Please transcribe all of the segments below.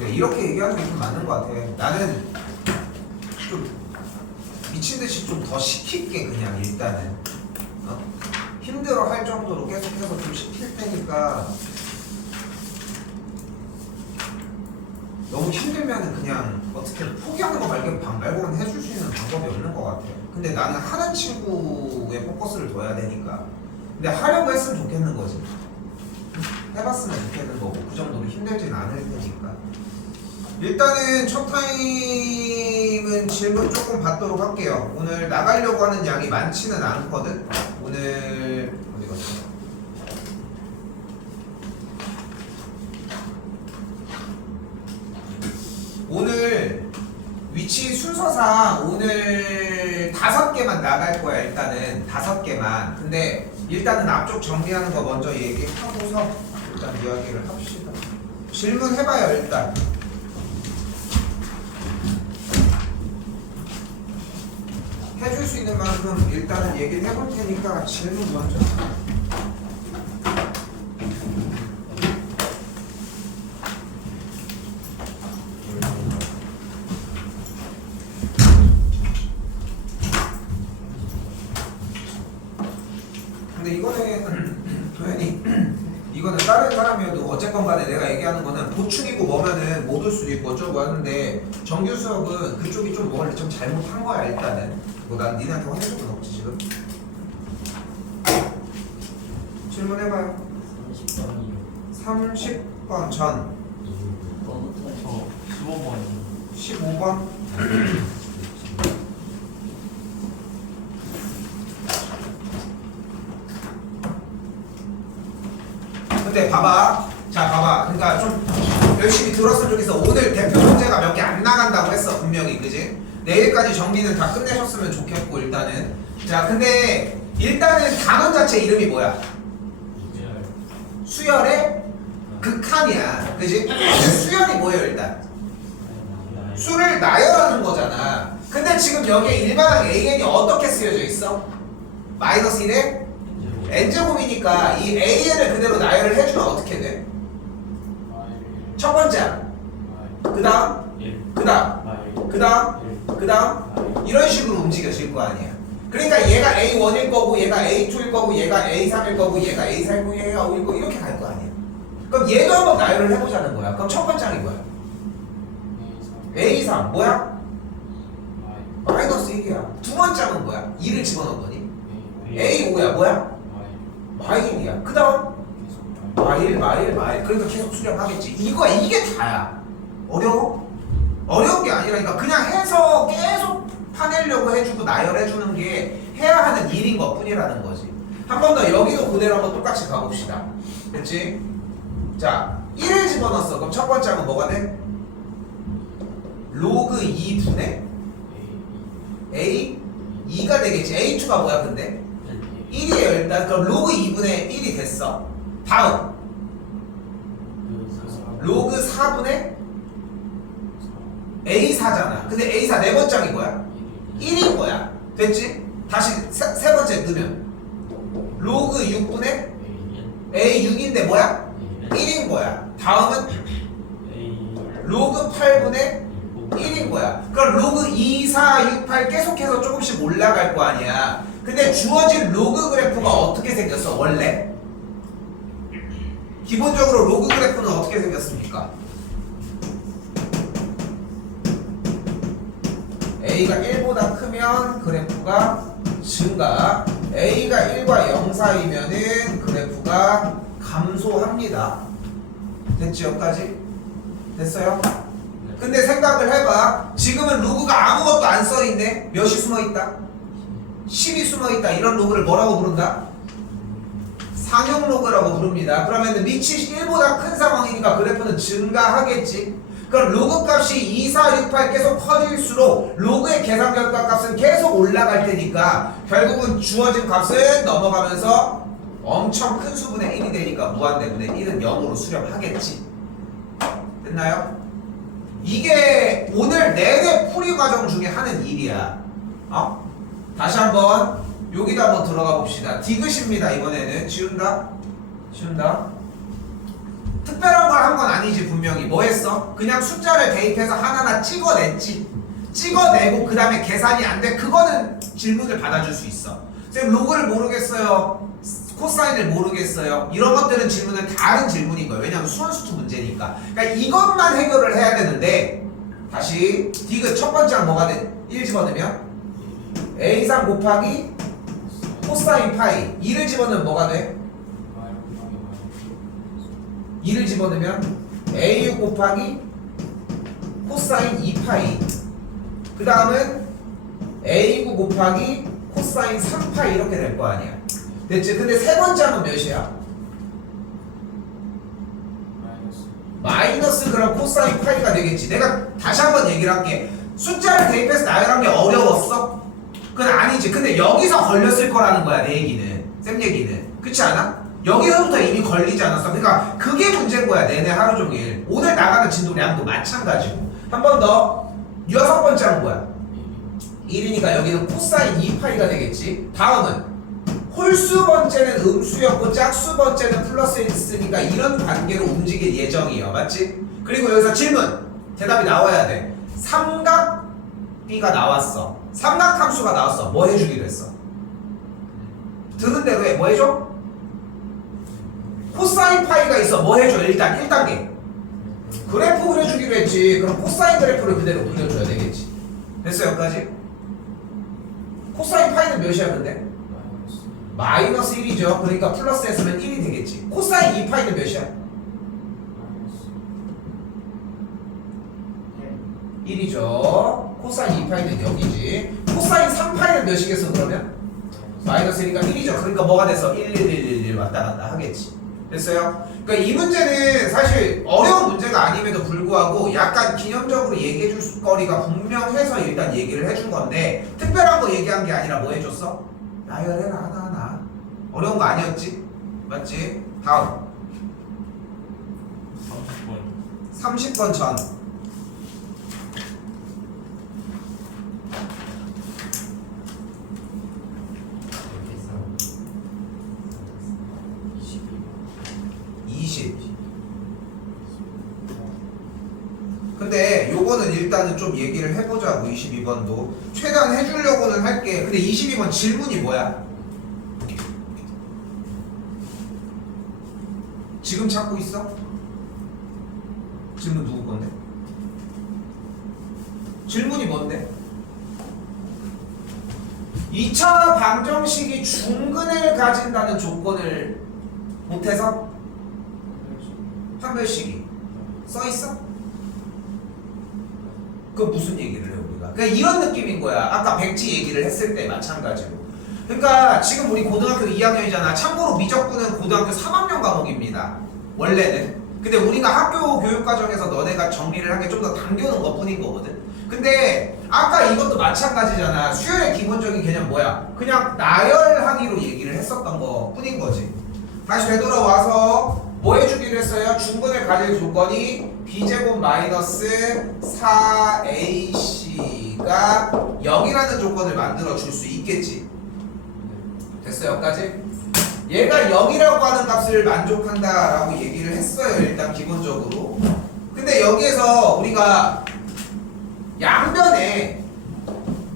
네, 이렇게 얘기하는 게 좀 맞는 것 같아. 나는 좀 미친듯이 좀 더 시킬게 그냥 일단은 힘들어 할 정도로 계속해서 좀 시킬 테니까 너무 힘들면은 그냥 어떻게 포기하는 거 말고는 해줄 수 있는 방법이 없는 것 같아. 근데 나는 하는 친구에 포커스를 둬야 되니까. 근데 하려고 했으면 좋겠는 거지. 해봤으면 좋겠는 거고 그 정도로 힘들진 않을 테니까. 일단은 첫 타임은 질문 조금 받도록 할게요. 오늘 나가려고 하는 양이 많지는 않거든. 오늘 어디 갔어? 오늘 위치 순서상 오늘 5개만 나갈 거야. 일단은 5개만. 근데 일단은 앞쪽 정리하는 거 먼저 얘기하고서 일단 이야기를 합시다. 질문 해봐요 일단. 해줄 수 있는 만큼 일단은 얘기를 해볼 테니까 질문 먼저. 근데 이거는 도현이 이거는 다른 사람이어도 어쨌건 간에 내가 얘기하는 거는 보충이고 뭐면은 못 올 수도 있고 어쩌고 하는데 정규 수업은 그쪽이 좀 뭘 좀 잘못한 거야 일단은. 뭐 난 니네한테 화낼 건 없지 지금. 질문해봐요. 30번 전 15번 근데 봐봐. 자 봐봐. 그러니까 좀 열심히 들었으면 좋겠어. 오늘 대표 문제가 몇 개 안 나간다고 했어 분명히. 그지? 내일까지 정리는 다 끝내셨으면 좋겠고 일단은. 자 근데 일단은 단원 자체 이름이 뭐야? 수열의 극한이야. 그지? 수열이 뭐예요 일단? 수를 나열하는 거잖아. 근데 지금 여기에 일반항 AN이 어떻게 쓰여져 있어? 마이너스 1에 n제곱이니까 이 AN을 그대로 나열을 해주면 어떻게 돼? 첫 번째 그 다음 그 다음 그 다음 그 다음 이런 식으로 움직여질 거 아니야. 그러니까 얘가 A1일 거고 얘가 A2일 거고 얘가 A3일 거고 얘가 A4일 거고 얘가 5일 거고 이렇게 갈 거 아니야. 그럼 얘도 한번 나열을 해보자는 거야. 그럼 첫 번째 항이 뭐야? A3 뭐야? 마이너스 1이야. 두 번째 항은 뭐야? 2를 집어넣은 거니? A5야 뭐야? 마일이야. 그 다음 마일. 그러니까 계속 수렴하겠지. 이게 다야. 어려워? 어려운 게 아니라니까. 그냥 해서 계속 파내려고 해주고 나열해주는 게 해야 하는 일인 것 뿐이라는 거지. 한 번 더 여기도 그대로 한번 똑같이 가봅시다. 됐지? 자 1을 집어넣었어. 그럼 첫 번째 항은 뭐가 돼? 로그 2분의 A 2가 되겠지. A2가 뭐야 근데? 1이에요 일단. 그럼 로그 2분의 1이 됐어. 다음 로그 4분의 A4잖아. 근데 A4 네 번째 항이 뭐야? 1인 거야. 됐지? 다시 세 번째 넣으면 로그 6분의 A6인데 뭐야? 1인 거야. 다음은 로그 8분의 1인 거야. 그럼 로그 2, 4, 6, 8 계속해서 조금씩 올라갈 거 아니야. 근데 주어진 로그 그래프가 어떻게 생겼어 원래? 기본적으로 로그 그래프는 어떻게 생겼습니까? A가 1보다 크면 그래프가 증가, A가 1과 0 사이면은 그래프가 감소합니다. 됐지 여기까지? 됐어요? 근데 생각을 해봐. 지금은 로그가 아무것도 안 써있네. 몇이 숨어있다? 10이 숨어있다. 이런 로그를 뭐라고 부른다? 상용 로그라고 부릅니다. 그러면 밑이 1보다 큰 상황이니까 그래프는 증가하겠지. 그럼 로그 값이 2, 4, 6, 8 계속 커질수록 로그의 계산 결과 값은 계속 올라갈 테니까 결국은 주어진 값은 넘어가면서 엄청 큰 수분의 1이 되니까 무한대분의 1은 0으로 수렴하겠지. 됐나요? 이게 오늘 내내 풀이 과정 중에 하는 일이야. 다시 한번 여기다 한번 들어가 봅시다. 디귿입니다. 이번에는 지운다. 특별한 걸 한 건 아니지. 분명히 뭐 했어? 그냥 숫자를 대입해서 하나하나 찍어냈지. 찍어내고 그 다음에 계산이 안 돼. 그거는 질문을 받아줄 수 있어. 쌤 로그를 모르겠어요. 코사인을 모르겠어요. 이런 것들은 질문은 다른 질문인 거예요. 왜냐하면 수원수투 문제니까. 그러니까 이것만 해결을 해야 되는데 다시 디귿 첫 번째랑 뭐가 돼? 1 집어넣으면 A3 곱하기 코사인 파이 2를 집어넣으면 뭐가 돼? 2를 집어넣으면 A6 곱하기 코사인 2파이 그 다음은 A9 곱하기 코사인 3파이 이렇게 될 거 아니야. 됐지? 근데 세 번째 하면 몇이야? 마이너스 그럼 코사인 파이가 되겠지. 내가 다시 한번 얘기를 할게. 숫자를 대입해서 나열한 게 어려웠어? 그건 아니지. 근데 여기서 걸렸을 거라는 거야 내 얘기는. 쌤 얘기는. 그렇지 않아? 여기서부터 이미 걸리지 않았어. 그러니까 그게 문제인 거야 내내 하루 종일. 오늘 나가는 진도량도 마찬가지고. 한 번 더. 6번째는 뭐야? 1이니까 여기는 코사인 2파이가 되겠지. 다음은 홀수 번째는 음수였고 짝수 번째는 플러스였으니까 이런 관계로 움직일 예정이에요. 맞지? 그리고 여기서 질문. 대답이 나와야 돼. 삼각비가 나왔어. 삼각함수가 나왔어. 뭐 해주기로 했어? 드는 대로 해. 뭐 해줘? 코사인 파이가 있어. 뭐 해줘? 일단 1단계 그래프 그려주기로 했지. 그럼 코사인 그래프를 그대로 그려줘야 되겠지. 됐어 여기까지? 코사인 파이는 몇이야 근데? 마이너스 1이죠. 그러니까 플러스 했으면 1이 되겠지. 코사인 2파이는 몇이야? 1이죠. 코사인 2파이는 여기지. 코사인 3파이는 몇이겠어 그러면? 마이너스 1이니까 1이죠. 그러니까 뭐가 돼서 1, 1, 1, 1 왔다 갔다 하겠지. 됐어요? 그러니까 이 문제는 사실 어려운 문제가 아님에도 불구하고 약간 기념적으로 얘기해 줄 거리가 분명해서 일단 얘기를 해준 건데 특별한 거 얘기한 게 아니라 뭐 해줬어? 나열해라 하나하나. 어려운 거 아니었지? 맞지? 다음 30번 전 근데 요거는 일단은 좀 얘기를 해보자고. 22번도 최대한 해주려고는 할게. 근데 22번 질문이 뭐야? 지금 찾고 있어? 질문 누구 건데? 질문이 뭔데? 2차 방정식이 중근을 가진다는 조건을 못해서 판별식이 써있어? 그건 무슨 얘기를 해 우리가? 그러니까 이런 느낌인 거야. 아까 백지 얘기를 했을 때 마찬가지로. 그러니까 지금 우리 고등학교 2학년이잖아. 참고로 미적분은 고등학교 3학년 과목입니다. 원래는. 근데 우리가 학교 교육 과정에서 너네가 정리를 한 게 좀 더 당겨놓은 것 뿐인 거거든. 근데 아까 이것도 마찬가지잖아. 수열의 기본적인 개념 뭐야? 그냥 나열하기로 얘기를 했었던 거 뿐인 거지. 다시 되돌아와서 뭐 해주기로 했어요? 중근을 가질 조건이 b제곱 마이너스 4ac가 0이라는 조건을 만들어 줄 수 있겠지. 됐어요? 여기까지? 얘가 0이라고 하는 값을 만족한다라고 얘기를 했어요. 일단 기본적으로. 근데 여기에서 우리가 양변에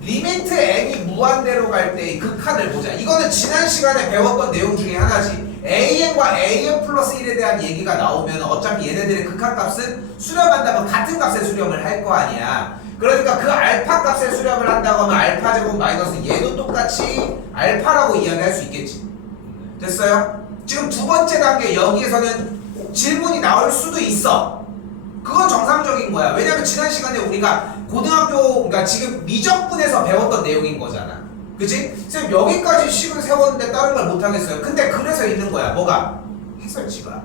리미트 n이 무한대로 갈 때의 극한을 보자. 이거는 지난 시간에 배웠던 내용 중에 하나지. AN과 AN 플러스 1에 대한 얘기가 나오면 어차피 얘네들의 극한값은 수렴한다면 같은 값의 수렴을 할 거 아니야. 그러니까 그 알파 값의 수렴을 한다고 하면 알파 제곱 마이너스 얘도 똑같이 알파라고 이야기할 수 있겠지. 됐어요? 지금 두 번째 단계 여기에서는 질문이 나올 수도 있어. 그건 정상적인 거야. 왜냐면 지난 시간에 우리가 고등학교, 그러니까 지금 미적분에서 배웠던 내용인 거잖아. 그치? 쌤 여기까지 식을 세웠는데 다른 걸 못하겠어요. 근데 그래서 있는 거야. 뭐가? 해설지가.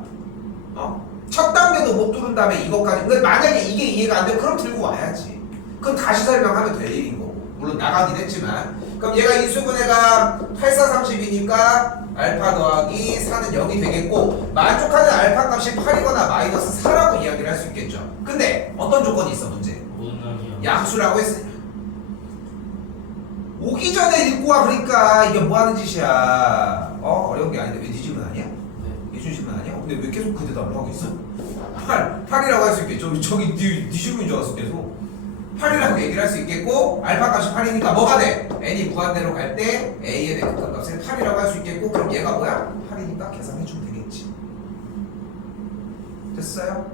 첫 단계도 못 뚫은 다음에 이것까지. 근데 만약에 이게 이해가 안 돼, 그럼 들고 와야지. 그럼 다시 설명하면 될 일인 거고. 물론 나가긴 했지만. 그럼 얘가 인수분해가 8430이니까 알파 더하기 4는 0이 되겠고 만족하는 알파 값이 8이거나 마이너스 4라고 이야기를 할 수 있겠죠. 근데 어떤 조건이 있어 문제? 양수라고 했으니까 오기 전에 읽고 와. 그러니까 이게 뭐 하는 짓이야. 어려운 게 아닌데 왜 네 질문 아니야? 예준 질문 아니야? 근데 왜 계속 그 대답을 하고 있어? 8이라고 할 수 있겠죠. 저기 네 질문인 줄 알았어 계속. 8이라고 얘기를 할 수 있겠고 알파 값이 8이니까 뭐가 돼? n이 무한대로 갈 때 a의 대극한 값을 8이라고 할 수 있겠고 그럼 얘가 뭐야? 8이니까 계산해주면 되겠지. 됐어요?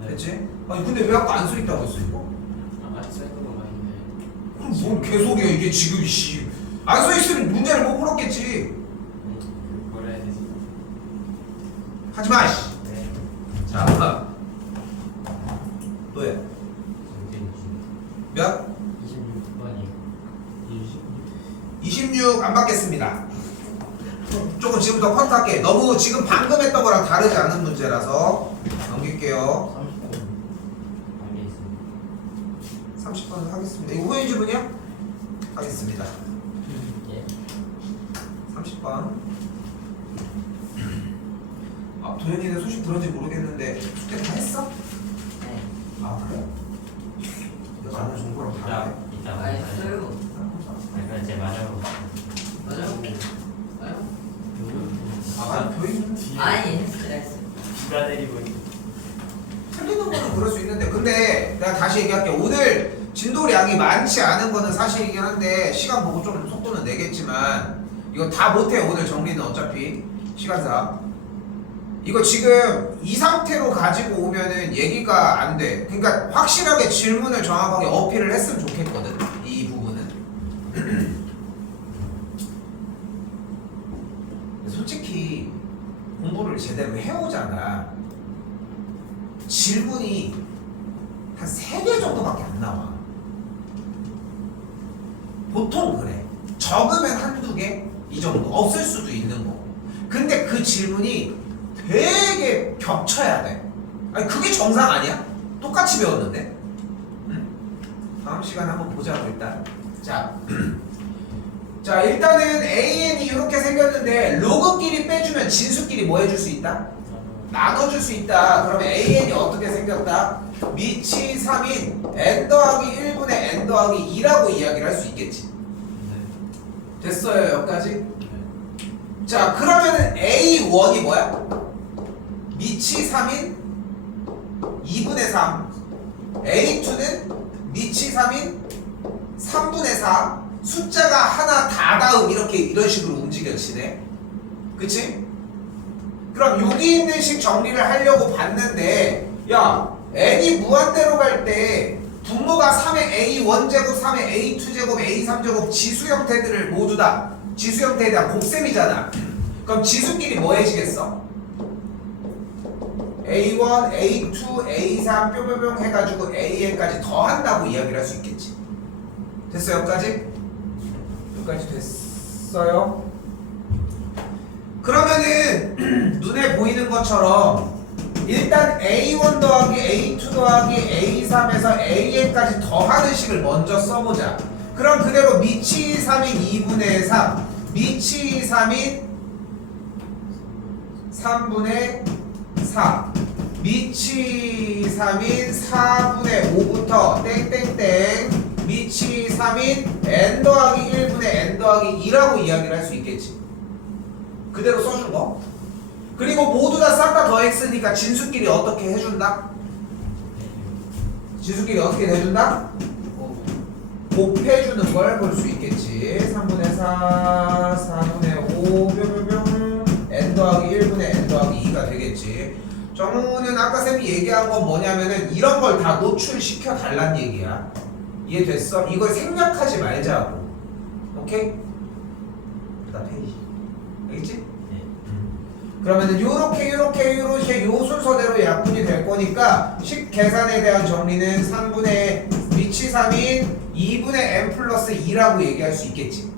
네. 됐지? 아니 근데 왜 아까 안 써있다고 했어 이거? 아, 셀프로 많이 그럼 뭔 개소리야 이게 지금 이씨. 안 써있으면 문제를 못 풀었겠지. 그걸 해야 되지. 하지마 씨. 네. 자 왜? 몇? 26번이요. 26 안 받겠습니다. 조금 지금부터 컷할게. 너무 지금 방금 했던 거랑 다르지 않은 문제라서 넘길게요. 30번 관계 있습니다. 30번 하겠습니다. 이거 후회 주문이요? 하겠습니다. 예. 30번. 아 도현이는 소식 들었는지 모르겠는데 숙제 다 했어? 네. 아 그래? 내가 아는 정보랑 다르네. 이따 아, 했어요. 그럼 제 말하고. 맞아요? 아요? 아 도현이는 아니, 했어요. 비가 내리고 있어. 틀리는 거는 그럴 수 있는데 근데 내가 다시 얘기할게. 오늘 진도량이 많지 않은 거는 사실이긴 한데 시간 보고 좀 속도는 내겠지만 이거 다 못해. 오늘 정리는 어차피 시간상 이거 지금 이 상태로 가지고 오면은 얘기가 안 돼. 그러니까 확실하게 질문을 정확하게 어필을 했으면 좋겠거든 이 부분은. 솔직히 공부를 제대로 해오잖아. 질문이 한 3개 정도밖에 안 나와. 보통 그래. 적으면 한두 개? 이 정도. 없을 수도 있는 거고. 근데 그 질문이 되게 겹쳐야 돼. 아니 그게 정상 아니야? 똑같이 배웠는데. 다음 시간에 한번 보자고 일단. 자, 자 일단은 AN이 이렇게 생겼는데 로그끼리 빼주면 진수끼리 뭐 해줄 수 있다? 나눠줄 수 있다. 그러면 AN이 어떻게 생겼다? 미치 3인 n 더하기 1분의 n 더하기 2라고 이야기를 할 수 있겠지. 됐어요 여기까지? 자 그러면은 A1이 뭐야? 미치 3인 2분의 3 A2는 미치 3인 3분의 4 숫자가 하나 다 다음 이렇게 이런 식으로 움직여지네. 그치? 그럼 여기 있는 식 정리를 하려고 봤는데 야 n이 무한대로 갈 때 분모가 3의 a1제곱 3의 a2제곱 a3제곱 지수 형태들을 모두 다 지수 형태에 대한 곱셈이잖아. 그럼 지수끼리 뭐 해지겠어? A1, A2, A3 뿅뿅뿅 해가지고 AN까지 더한다고 이야기를 할 수 있겠지. 됐어요? 여기까지? 여기까지 됐어요? 그러면은 눈에 보이는 것처럼 일단 A1 더하기 A2 더하기 A3에서 AN까지 더하는 식을 먼저 써보자. 그럼 그대로 미치 3인 2분의 3 미치 3인 3분의 4 미치 3인 4분의 5부터 땡땡땡 미치 3인 n 더하기 1분의 n 더하기 2라고 이야기를 할 수 있겠지. 그대로 써준 거. 그리고 모두 다 싹 다 더했으니까 진수끼리 어떻게 해준다? 진수끼리 어떻게 해준다? 곱해주는 걸 볼 수 있겠지. 3분의 4, 4분의 5, 뿅뿅뿅 n 더하기 1분의 n 더하기 2가 되겠지. 정우는 아까 쌤이 얘기한 건 뭐냐면은 이런 걸 다 노출시켜 달란 얘기야. 이해됐어? 이걸 생략하지 말자고. 오케이? 그다음 페이지. 알겠지? 그러면은 요렇게 요 순서대로 약분이 될 거니까 식 계산에 대한 정리는 3분의 미치 3인 2분의 n 플러스 2라고 얘기할 수 있겠지.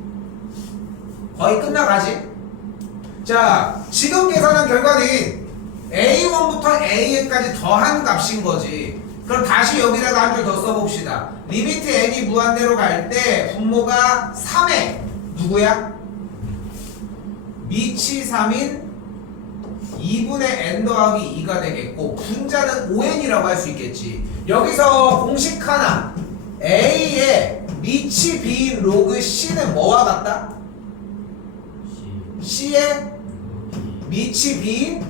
거의 끝나가지? 자, 지금 계산한 결과는 A1부터 AN까지 더한 값인 거지. 그럼 다시 여기다가 한 줄 더 써봅시다. 리미트 n이 무한대로 갈 때 분모가 3에 누구야? 미치 3인 2분의 n 더하기 2가 되겠고 분자는 5n이라고 할 수 있겠지. 여기서 공식 하나 A의 미치 B인 로그 C는 뭐와 같다? C의 미치 B인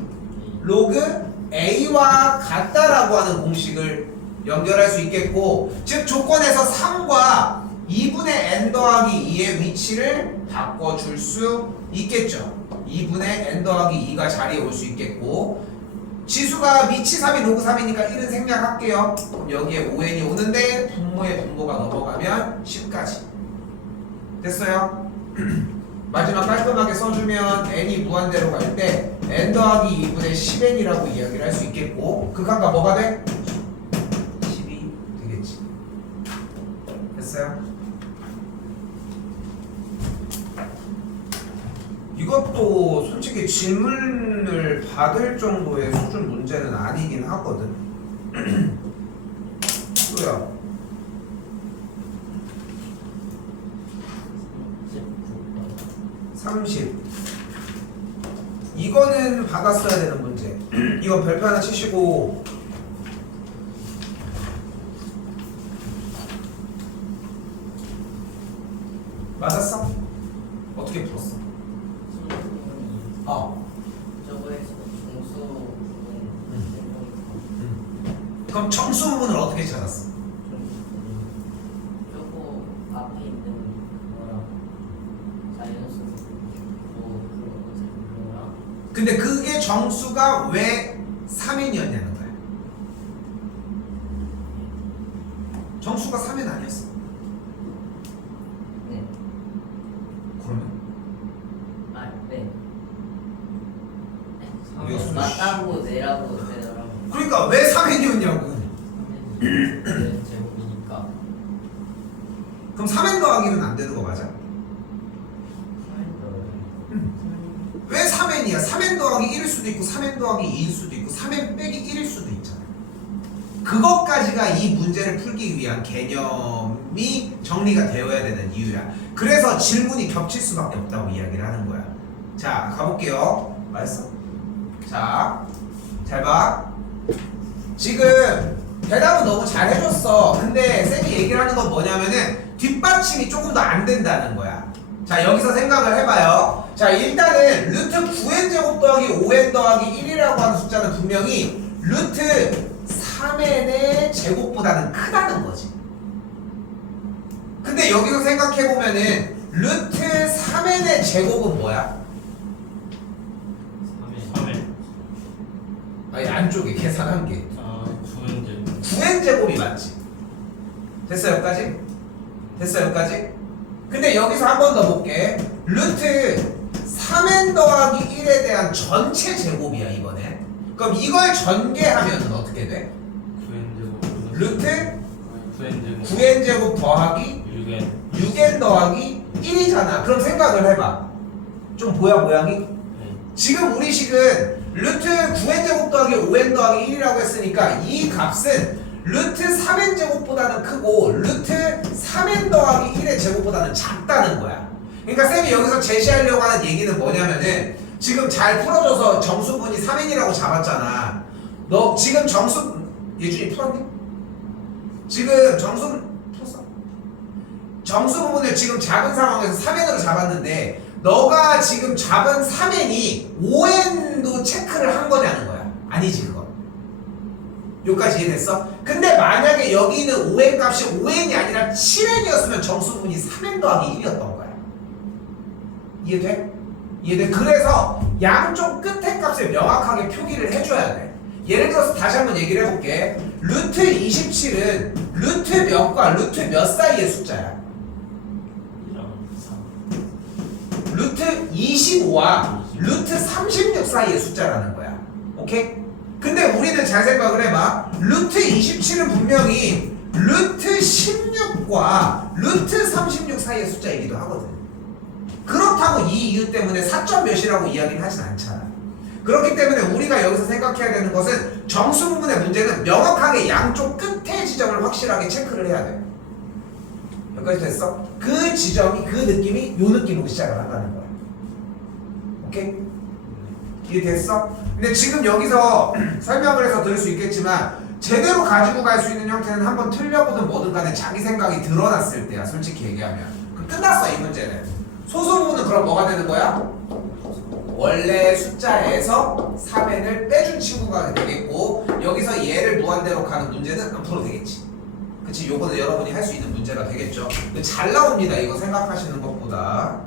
로그 A와 같다라고 하는 공식을 연결할 수 있겠고, 즉 조건에서 3과 2분의 n 더하기 2의 위치를 바꿔줄 수 있겠죠. 2분의 n 더하기 2가 자리에 올 수 있겠고, 지수가 미치 3이 로그 3이니까 1은 생략할게요. 그럼 여기에 5n이 오는데 분모에 분모가 넘어가면 10까지 됐어요? 마지막 깔끔하게 써주면 n이 무한대로 갈 때 n 더하기 2분의 10n이라고 이야기를 할 수 있겠고, 극한가 뭐가 돼? 10이 되겠지. 됐어요? 이것도 솔직히 질문을 받을 정도의 수준 문제는 아니긴 하거든. 또요. 30. 이거는 받았어야 되는 문제. 이거 별표 하나 치시고. 맞았어? 어떻게 풀었어? 저거에서 정수 그럼 정수 부분을 어떻게 찾았어? 저거 앞에 있는 거랑 자연수 그거랑 근데 그게 정수가 왜 3n이었냐는 거야. 정수가 3n 아니었어. 네. 그러면? 네. 이거 맞다고 내라고 되더라고. 그러니까 왜 3n이었냐고. 제곱이니까. 그럼 3n 더하기는 안 되는 거 맞아? 왜 3n이야? 3n 더하기 1일 수도 있고 3n 더하기 2일 수도 있고 3n 빼기 1일 수도 있잖아. 그것까지가 이 문제를 풀기 위한 개념이 정리가 되어야 되는 이유야. 그래서 질문이 겹칠 수밖에 없다고 이야기를 하는 거야. 자, 가볼게요. 맞았어? 자, 잘 봐. 지금 대답은 너무 잘 해줬어. 근데 쌤이 얘기를 하는 건 뭐냐면은 뒷받침이 조금 더 안 된다는 거야. 자, 여기서 생각을 해봐요. 자, 일단은 루트 9n 제곱 더하기 5n 더하기 1이라고 하는 숫자는 분명히 루트 3n의 제곱보다는 크다는 거지. 근데 여기서 생각해보면은 루트 3n의 제곱은 뭐야? 3회. 아니, 안쪽에 계산한 게 9은 9n 제곱이 맞지? 됐어 여기까지? 됐어 여기까지? 근데 여기서 한 번 더 볼게. 루트 3n 더하기 1에 대한 전체 제곱이야 이번에. 그럼 이걸 전개하면 어떻게 돼? 9은 제곱. 루트 9은 제곱. 9n 제곱 더하기 6엔. 6n 더하기 1이잖아. 그럼 생각을 해봐. 좀 보여 모양이? 네. 지금 우리 식은 루트 9n 제곱 더하기 5n 더하기 1이라고 했으니까 이 값은 루트 3n 제곱보다는 크고 루트 3n 더하기 1의 제곱보다는 작다는 거야. 그러니까 쌤이 여기서 제시하려고 하는 얘기는 뭐냐면은 지금 잘 풀어줘서 정수분이 3n이라고 잡았잖아. 너 지금 정수 예준이 풀었니? 지금 정수 풀었어? 정수 부분을 지금 작은 상황에서 3n으로 잡았는데 너가 지금 잡은 3n이 5n도 체크를 한 거냐는 거야. 아니지 그건. 여기까지 이해됐어? 근데 만약에 여기 있는 5n 값이 5n이 아니라 7n이었으면 정수분이 3n 더하기 1이었던 거야. 이해돼? 이해돼? 그래서 양쪽 끝에 값을 명확하게 표기를 해줘야 돼. 예를 들어서 다시 한번 얘기를 해볼게. 루트 27은 루트 몇과 루트 몇 사이의 숫자야? 3. 루트 25와 루트 36 사이의 숫자라는 거야. 오케이? 근데 우리는 잘 생각을 해봐. 루트 27은 분명히 루트 16과 루트 36 사이의 숫자이기도 하거든. 그렇다고 이 이유 때문에 4점 몇이라고 이야기는 하진 않잖아. 그렇기 때문에 우리가 여기서 생각해야 되는 것은 정수 부분의 문제는 명확하게 양쪽 끝의 지점을 확실하게 체크를 해야 돼. 여기까지 됐어? 그 지점이, 그 느낌이 요 느낌으로 시작을 한다는 거야. 오케이? 이해됐어? 근데 지금 여기서 설명을 해서 들을 수 있겠지만 제대로 가지고 갈 수 있는 형태는 한번 틀려보든 뭐든 간에 자기 생각이 드러났을 때야. 솔직히 얘기하면 그럼 끝났어 이 문제는. 소수 부분은 그럼 뭐가 되는 거야? 원래 숫자에서 3n을 빼준 친구가 되겠고 여기서 얘를 무한대로 가는 문제는 앞으로 되겠지. 그치? 요거는 여러분이 할 수 있는 문제가 되겠죠. 잘 나옵니다. 이거 생각하시는 것보다.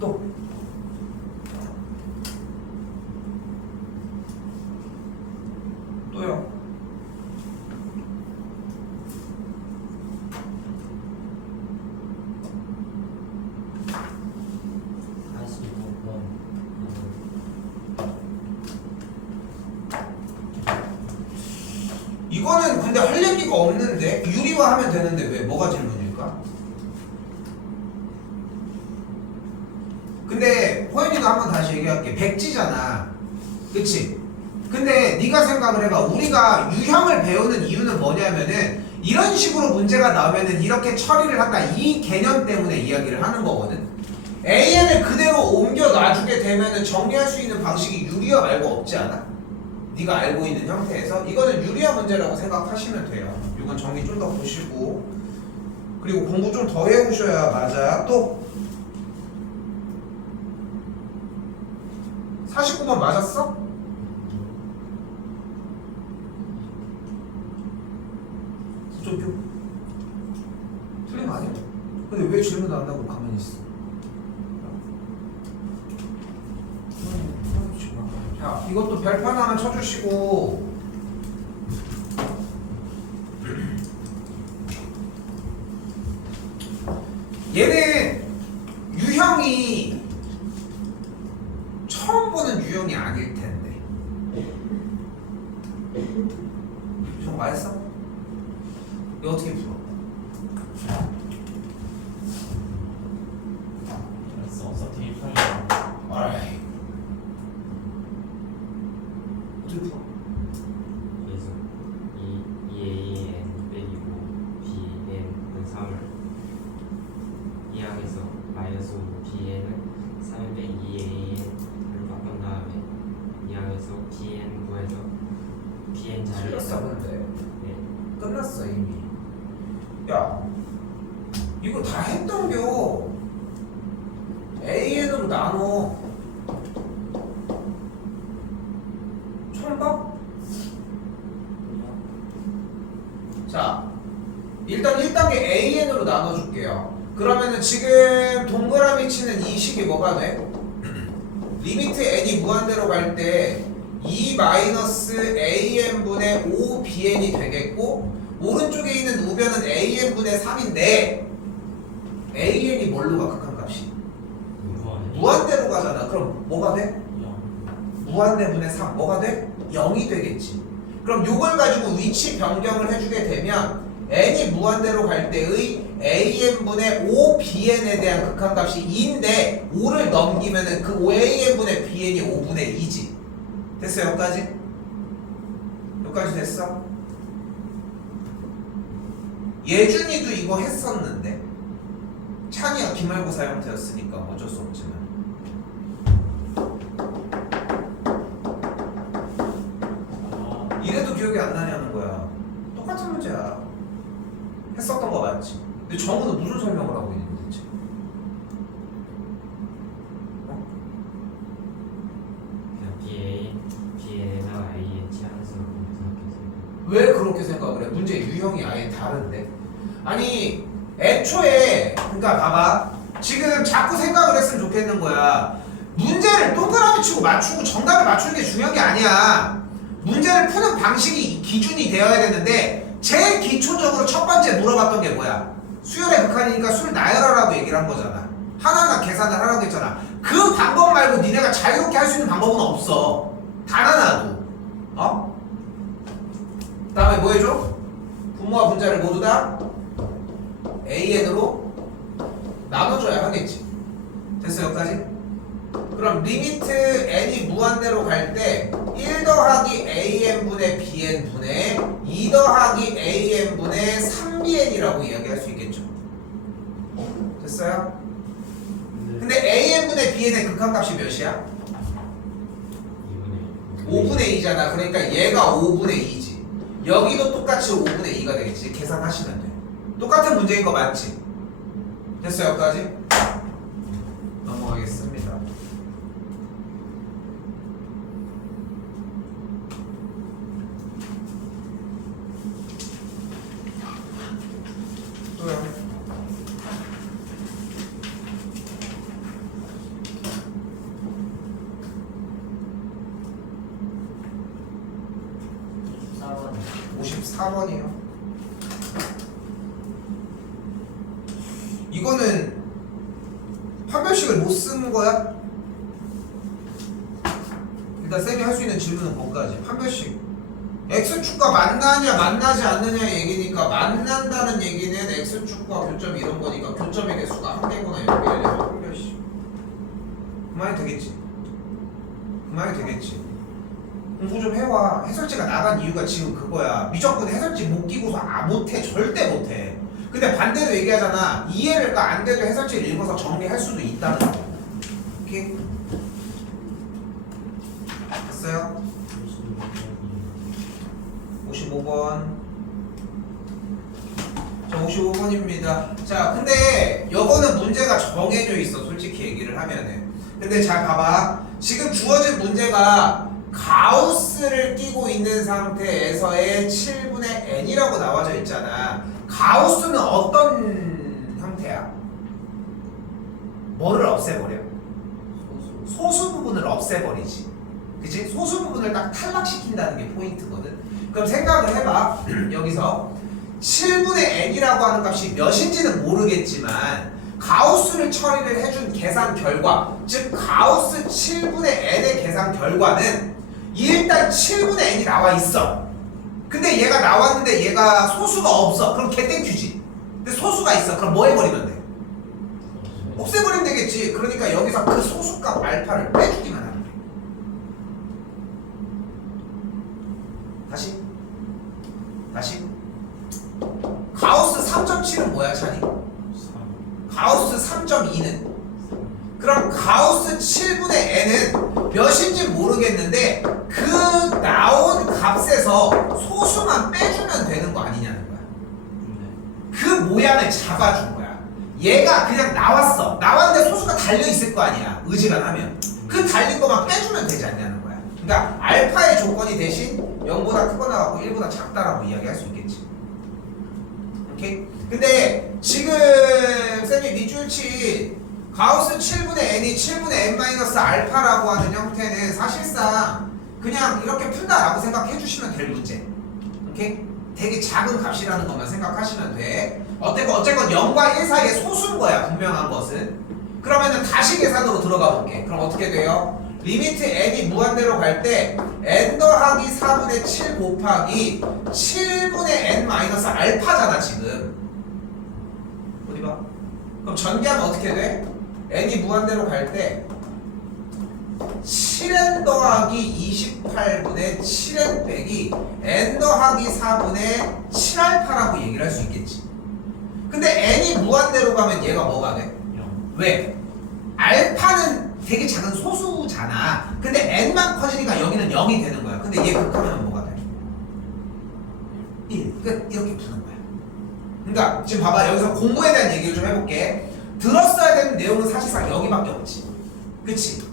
또 또요. 이거는 근데 할 얘기가 없는데 유리화하면 되는데 왜 뭐가 질문일까? 근데 호연이가 한번 다시 얘기할게. 백지잖아. 그치? 근데 네가 생각을 해봐. 우리가 유형을 배우는 이유는 뭐냐면은 이런 식으로 문제가 나오면은 이렇게 처리를 한다. 이 개념 때문에 이야기를 하는 거거든. AN을 그대로 옮겨 놔주게 되면은 정리할 수 있는 방식이 유리화 말고 없지 않아? 네가 알고 있는 형태에서 이거는 유리화 문제라고 생각하시면 돼요. 이건 정리 좀 더 보시고 그리고 공부 좀 더 해오셔야 맞아. 또 49번 맞았어? 좀 틀린 거 아니야? 근데 왜 질문 안 하고 가만히 있어? 자, 이것도 별판 하나 쳐주시고 얘는 유형이 처음 보는 유형이 아닐 텐데 좀 맞았어? 이거 어떻게 풀어? 어떻게 풀어? 아이 어떻게 풀어? 그래서 이 2AN 빼기고 BN은 3을 2항에서 마이너스 5 BN은 3 빼기 2AN을 바꾼 다음에 2항에서 BN 구해서 BN 자리에서 틀렸어 근데 네. 끝났어 이미. 야 이거 다 했던겨. AN으로 나눠. 처음 봐? 자 일단 1단계 AN으로 나눠줄게요. 그러면은 지금 동그라미 치는 이 식이 뭐가 돼? 리미트 n이 무한대로 갈 때 2 마이너스 AN분의 5BN이 되겠고 오른쪽에 있는 우변은 AN분의 3인데 AN이 뭘로 가 극한값이? 무한대로 가잖아. 그럼 뭐가 돼? 무한대분의 3 뭐가 돼? 0이 되겠지. 그럼 요걸 가지고 위치 변경을 해주게 되면 n이 무한대로 갈 때의 AN분의 5BN에 대한 극한값이 2인데 5를 넘기면은 그 AN분의 BN이 5분의 2지. 됐어 여기까지? 여기까지 됐어? 예준이도 이거 했었는데 찬이가 기말고사 형태였으니까 어쩔 수 없지만 이래도 기억이 안 나냐는 거야. 똑같은 문제야. 했었던 거 맞지? 근데 정우는 무슨 설명을 하고 있는 거지? 그냥 BN에다가 AN 치환수라고 생각했어요. 왜 그렇게 생각을 해? 문제 유형이 아예 다른데. 아니 애초에 그러니까 봐봐. 지금 자꾸 생각을 했으면 좋겠는 거야. 문제를 동그라미 치고 맞추고 정답을 맞추는 게 중요한 게 아니야. 문제를 푸는 방식이 기준이 되어야 되는데 제일 기초적으로 첫 번째 물어봤던 게 뭐야? 수열의 극한이니까 수를 나열하라고 얘기를 한 거잖아. 하나하나 계산을 하라고 했잖아. 그 방법 말고 니네가 자유롭게 할 수 있는 방법은 없어. 단 하나도. 어? 그 다음에 뭐 해줘? 분모와 분자를 모두 다 AN으로 나눠줘야 하겠지. 됐어 여기까지? 그럼 리미트 n이 무한대로 갈 때 1 더하기 AN분의 BN분의 2 더하기 AN분의 3BN이라고 이야기할 수 있겠죠. 됐어요? 근데 AN분의 BN의 극한값이 몇이야? 2분의 5분의 2잖아. 그러니까 얘가 5분의 2지. 여기도 똑같이 5분의 2가 되겠지. 계산하시면 돼. 똑같은 문제인 거 맞지? 됐어요, 여기까지? 넘어가겠습니다. 또요. 사번 54번이요. 이거는 판별식을 못 쓴 거야? 일단 쌤이 할 수 있는 질문은 거기까지. 판별식. X축과 만나냐 만나지 않느냐의 얘기니까 만난다는 얘기는 X축과 교점이 이런 거니까 교점의 개수가 한 개거나 이렇게 되려면 판별식. 그 말이 되겠지. 그 말이 되겠지. 공부 좀 해와. 해설지가 나간 이유가 지금 그거야. 미적분 해설지 못 끼고서 못해. 절대 못해. 근데 반대로 얘기하잖아. 이해가 안 돼도 해설지를 읽어서 정리할 수도 있다는 거. 오케이? 됐어요? 55번. 자, 55번입니다. 자, 근데 요거는 문제가 정해져 있어. 솔직히 얘기를 하면은. 근데 잘 봐봐. 지금 주어진 문제가 가우스를 끼고 있는 상태에서의 7분의 n이라고 나와져 있잖아. 가우스는 어떤 형태야? 뭐를 없애버려? 소수 부분을 없애버리지. 그치? 소수 부분을 딱 탈락시킨다는 게 포인트거든. 그럼 생각을 해봐. 여기서 7분의 n이라고 하는 값이 몇인지는 모르겠지만 가우스를 처리를 해준 계산 결과, 즉 가우스 7분의 n의 계산 결과는 일단 7분의 n이 나와 있어. 근데 얘가 나왔는데 얘가 소수가 없어. 그럼 개땡큐지. 근데 소수가 있어. 그럼 뭐 해버리면 돼? 없애버리면 되겠지. 그러니까 여기서 그 소수값 알파를 빼주기만 하는 거야. 다시 가우스 3.7은 뭐야, 찬이? 가우스 3.2는? 그럼 가우스 7분의 n은 몇인지 모르겠는데 그 나온 값에서 소수만 빼주면 되는 거 아니냐는 거야. 그 모양을 잡아준 거야. 얘가 그냥 나왔어. 나왔는데 소수가 달려있을 거 아니야. 의지간하면. 그 달린 것만 빼주면 되지 않냐는 거야. 그러니까 알파의 조건이 대신 0보다 크거나 같고 1보다 작다라고 이야기할 수 있겠지. 오케이? 근데 지금 쌤이 밑줄치 가우스 7분의 n이 7분의 n-알파라고 하는 형태는 사실상 그냥 이렇게 푼다라고 생각해 주시면 될 문제. 오케이? 되게 작은 값이라는 것만 생각하시면 돼. 어쨌건 0과 1 사이에 소수인 거야, 분명한 것은. 그러면은 다시 계산으로 들어가 볼게. 그럼 어떻게 돼요? 리미트 n이 무한대로 갈 때 n 더하기 4분의 7 곱하기 7분의 n-알파잖아 지금. 어디 봐. 그럼 전개하면 어떻게 돼? n이 무한대로 갈 때 7n 더하기 28분의 7n 빼기 n 더하기 4분의 7알파라고 얘기를 할 수 있겠지. 근데 n이 무한대로 가면 얘가 뭐가 돼? 0. 왜? 알파는 되게 작은 소수잖아. 근데 n만 커지니까 여기는 0이 되는 거야. 근데 얘 극하면 뭐가 돼? 1. 끝. 이렇게 푸는 거야. 그러니까 지금 봐봐. 여기서 공부에 대한 얘기를 좀 해볼게. 들었어야 되는 내용은 사실상 여기밖에 없지. 그치?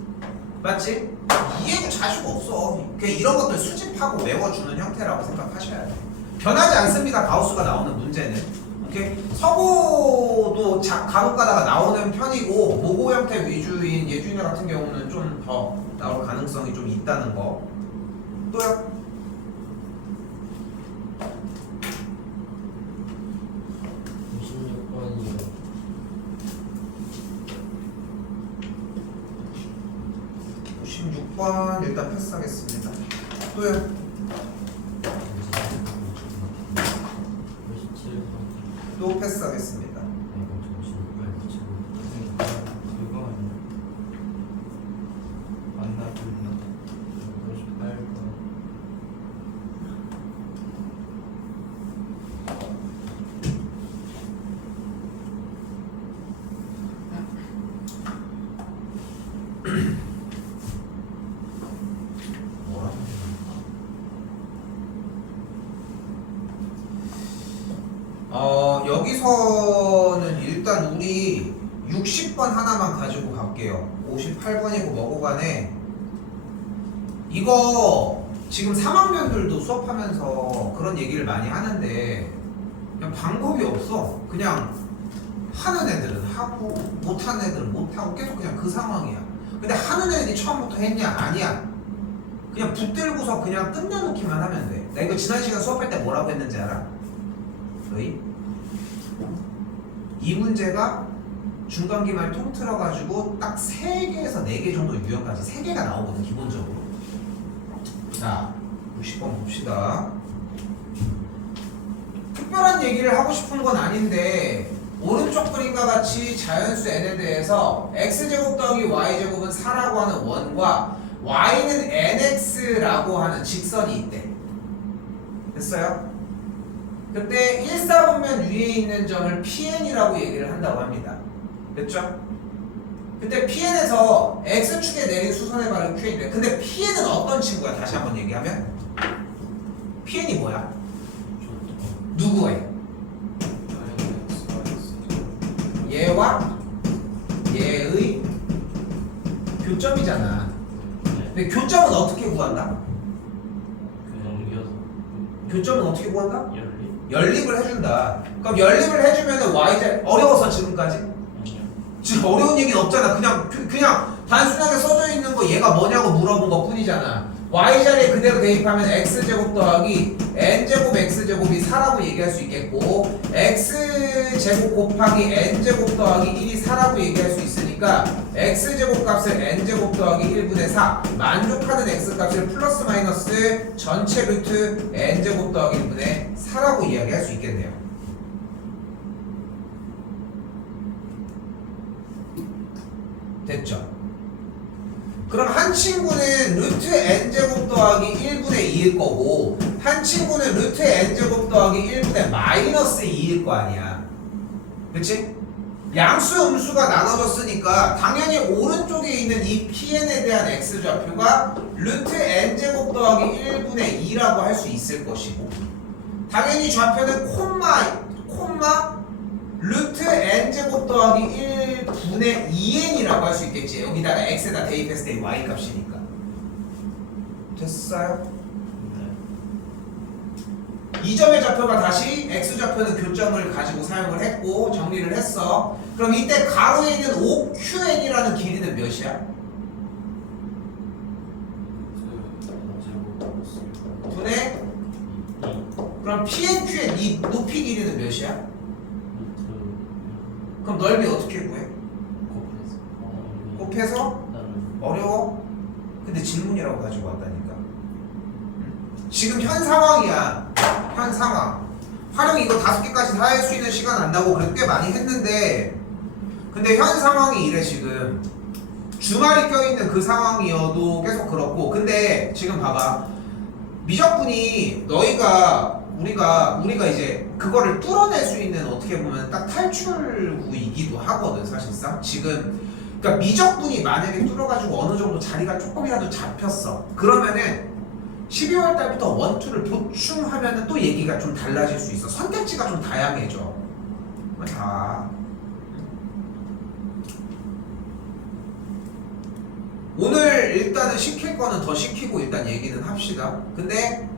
맞지? 이해고 자식 없어. 그냥 이런 것들 수집하고 외워주는 형태라고 생각하셔야 돼. 변하지 않습니다. 가우스가 나오는 문제는. 오케이? 서고도 간혹 가다가 나오는 편이고 모고 형태 위주인 예준이 같은 경우는 좀 더 나올 가능성이 좀 있다는 거. 또요? 번 일단 패스하겠습니다. 또요? 57번. 또 패스하겠습니다. 그거 아니야? 만나보나? 58번. 뭐라? 여기서는 일단 우리 60번 하나만 가지고 갈게요. 58번이고 뭐고 간에 이거 지금 3학년들도 수업하면서 그런 얘기를 많이 하는데 그냥 방법이 없어. 그냥 하는 애들은 하고 못하는 애들은 못하고 계속 그냥 그 상황이야. 근데 하는 애들이 처음부터 했냐? 아니야. 그냥 붙들고서 그냥 끝내놓기만 하면 돼. 나 이거 지난 시간 수업할 때 뭐라고 했는지 알아? 너희? 이 문제가 중간기말 통틀어가지고 딱 3개에서 4개 정도 유형까지 3개가 나오거든 기본적으로. 자 60번 봅시다. 특별한 얘기를 하고 싶은 건 아닌데 오른쪽 그림과 같이 자연수 n에 대해서 x제곱 더하기 y제곱은 4라고 하는 원과 y는 nx라고 하는 직선이 있대. 됐어요? 그때 1사분면 위에 있는 점을 PN이라고 얘기를 한다고 합니다. 됐죠? 그때 PN에서 X축에 내린 수선의 발은 QN인데 근데 PN은 어떤 친구야? 다시 한번 얘기하면 PN이 뭐야? 누구의? 얘와 얘의 교점이잖아. 근데 교점은 어떻게 구한다? 교점은 어떻게 구한다? 연립을 해준다. 그럼 연립을 해주면은 y자 어려워서 지금까지? 지금 어려운 얘기는 없잖아. 그냥 단순하게 써져 있는 거 얘가 뭐냐고 물어본 것 뿐이잖아. y자리에 그대로 대입하면 x제곱 더하기 n제곱 x제곱이 4라고 얘기할 수 있겠고 x제곱 곱하기 n제곱 더하기 1이 4라고 얘기할 수 있으니까 x제곱 값을 n제곱 더하기 1분의 4 만족하는 x값을 플러스 마이너스 전체 루트 n제곱 더하기 1분의 4라고 이야기할 수 있겠네요. 됐죠? 그럼 한 친구는 루트 n제곱 더하기 1분의 2일 거고 한 친구는 루트 n제곱 더하기 1분의 마이너스 2일 거 아니야. 그치? 양수 음수가 나눠졌으니까 당연히 오른쪽에 있는 이 PN에 대한 x좌표가 루트 n제곱 더하기 1분의 2라고 할 수 있을 것이고 당연히 좌표는 콤마 루트 n제곱 더하기 1분의 2n이라고 할 수 있겠지. 여기다가 x에다 대입했을 때 y 값이니까. 됐어요? 이 점의 좌표가 다시 x좌표는 교점을 가지고 사용을 했고 정리를 했어. 그럼 이때 가로에 있는 5qn이라는 길이는 몇이야? 분의 그럼 pnqn 이 높이 길이는 몇이야? 그럼 넓이 어떻게 구해? 곱해서? 어려워? 근데 질문이라고 가지고 왔다니까. 지금 현 상황이야. 현 상황. 활용 이거 5개까지 다 할 수 있는 시간 안다고 그래도 꽤 많이 했는데 근데 현 상황이 이래 지금. 주말이 껴있는 그 상황이어도 계속 그렇고 근데 지금 봐봐. 미적분이 우리가 이제 그거를 뚫어낼 수 있는 어떻게 보면 딱 탈출구이기도 하거든 사실상 지금. 그러니까 미적분이 만약에 뚫어가지고 어느 정도 자리가 조금이라도 잡혔어. 그러면은 12월 달부터 원투를 보충하면은 또 얘기가 좀 달라질 수 있어. 선택지가 좀 다양해져. 자, 오늘 일단은 시킬 거는 더 시키고 일단 얘기는 합시다. 근데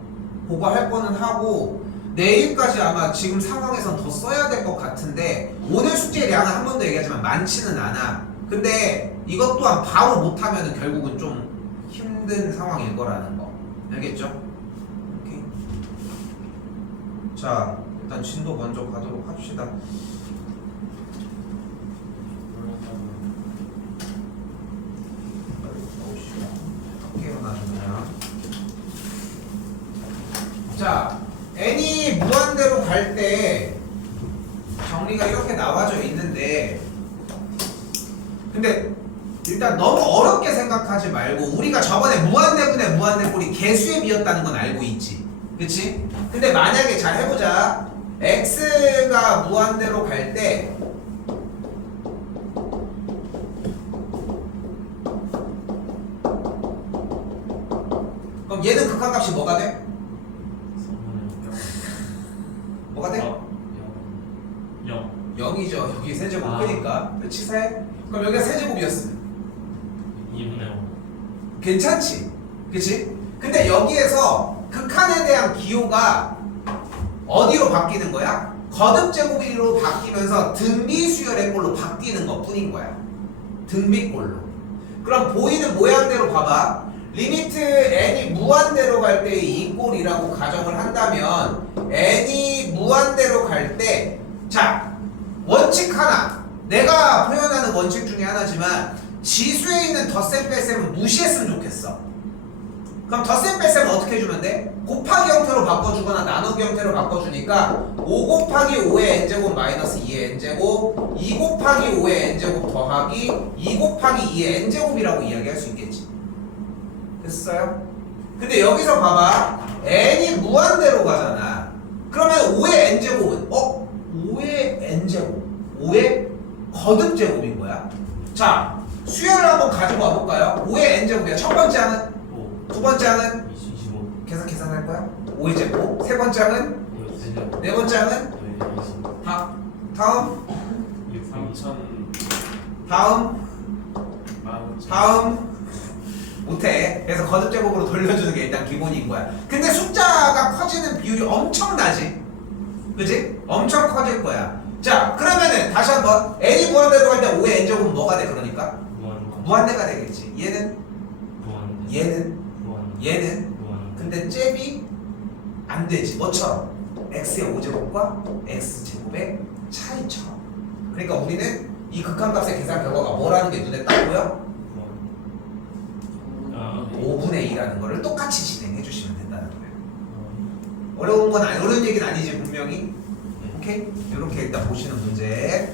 그거 할 거는 하고 내일까지 아마 지금 상황에선 더 써야 될 것 같은데 오늘 숙제의 양은 한 번 더 얘기하지만 많지는 않아. 근데 이것 또한 바로 못하면 결국은 좀 힘든 상황일 거라는 거 알겠죠? 오케이. 자 일단 진도 먼저 가도록 합시다. 자 n이 무한대로 갈 때 정리가 이렇게 나와져 있는데 근데 일단 너무 어렵게 생각하지 말고 우리가 저번에 무한대분의 무한대꼴이 개수에 비었다는 건 알고 있지 그치? 근데 만약에 잘 해보자. x가 무한대로 갈 때 그럼 얘는 극한값이 뭐가 돼? 뭐가 돼? 0 세제곱 아. 크니까 그렇지 세? 그럼 여기가 세제곱이었으면 2분의 5. 괜찮지? 그치? 근데 여기에서 극한에 대한 기호가 어디로 바뀌는 거야? 거듭제곱으로 바뀌면서 등비수열의 꼴로 바뀌는 것 뿐인 거야. 등비꼴로. 그럼 보이는 모양대로 봐봐. 리미트 n이 무한대로 갈 때 이 꼴이라고 가정을 한다면 n이 무한대로 갈 때 자, 원칙 하나. 내가 표현하는 원칙 중에 하나지만 지수에 있는 덧셈 뺄셈은 무시했으면 좋겠어. 그럼 덧셈 뺄셈은 어떻게 해주면 돼? 곱하기 형태로 바꿔주거나 나누기 형태로 바꿔주니까 5 곱하기 5의 n제곱 마이너스 2의 n제곱 2 곱하기 5의 n제곱 더하기 2 곱하기 2의 n제곱이라고 이야기할 수 있겠지. 됐어요? 근데 여기서 봐봐. n이 무한대로 가잖아. 그러면 5의 n제곱은 5의 n제곱 5의 거듭제곱인 거야. 자, 수열을 한번 가지고 와볼까요? 5의 n제곱이야. 첫 번째 항은 5. 두 번째 항은 25. 계산할 거야? 5의 제곱. 세 번째 항은 5. 세제곱. 네 번째 항은 25. 다음 3,000. 다음 15,000. 다음 못해. 그래서 거듭제곱으로 돌려주는 게 일단 기본인 거야. 근데 숫자가 커지는 비율이 엄청나지. 그지? 엄청 커질 거야. 자, 그러면은 다시 한번 n이 무한대로 갈 때 5의 n제곱은 뭐가 돼? 그러니까 무한대가 되겠지. 얘는 얘는 근데 잽이 안 되지. 뭐처럼? x의 5제곱과 x제곱의 차이처럼. 그러니까 우리는 이 극한값의 계산 결과가 뭐라는 게 눈에 딱 보여? 5분의 2라는 거를 똑같이 진행해 주시면 된다는 거예요. 어려운 건 어려운 얘기는 아니지 분명히. 오케이? 이렇게 일단 보시는 문제.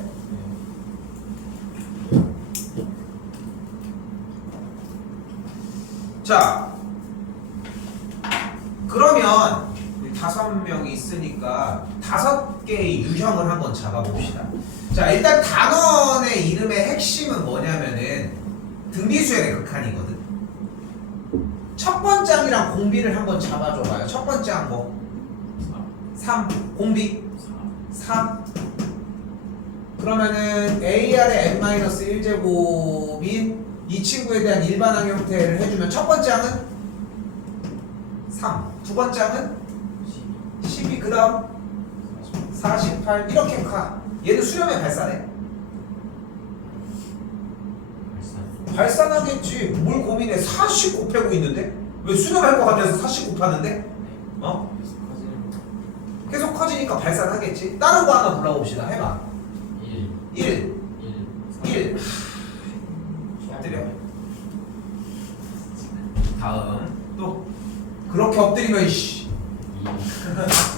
자, 그러면 5명이 있으니까 5개의 유형을 한번 잡아봅시다. 자, 일단 단원의 이름의 핵심은 뭐냐면은 등비수열의 극한이거든. 첫 번째 항이랑 공비를 한번 잡아줘봐요. 첫 번째 항 뭐? 3. 공비? 3. 그러면은 AR의 n-1제곱인 이 친구에 대한 일반항 형태를 해주면 첫 번째 항은 3. 두 번째 항은 12. 그 다음 48. 이렇게 가. 얘는 수렴의 발산해. 발산하겠지. 뭘 고민해. 40 곱하고 있는데? 왜 수렴할 것 같아서 40 곱하는데? 계속 커지니까 발산하겠지. 다른 거 하나 불러봅시다. 해봐. 1. 엎드려. 다음 또 그렇게 엎드리면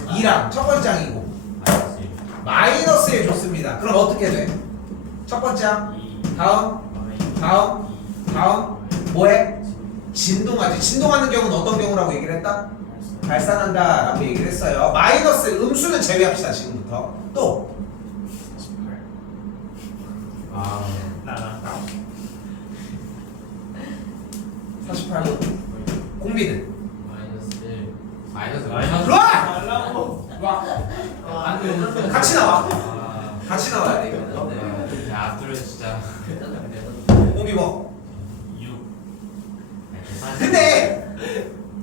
2랑 첫 번째 항이고 마이너스에 좋습니다. 그럼 어떻게 돼? 첫 번째 항 다음 뭐해? 진동하지. 진동하는 경우는 어떤 경우라고 얘기를 했다? 발산한다 라고 얘기를 했어요. 마이너스 음수는 제외합시다. 지금부터 또 48도 공비는 같이 나와. 같이 나와야 돼 이거. 공비 뭐? 근데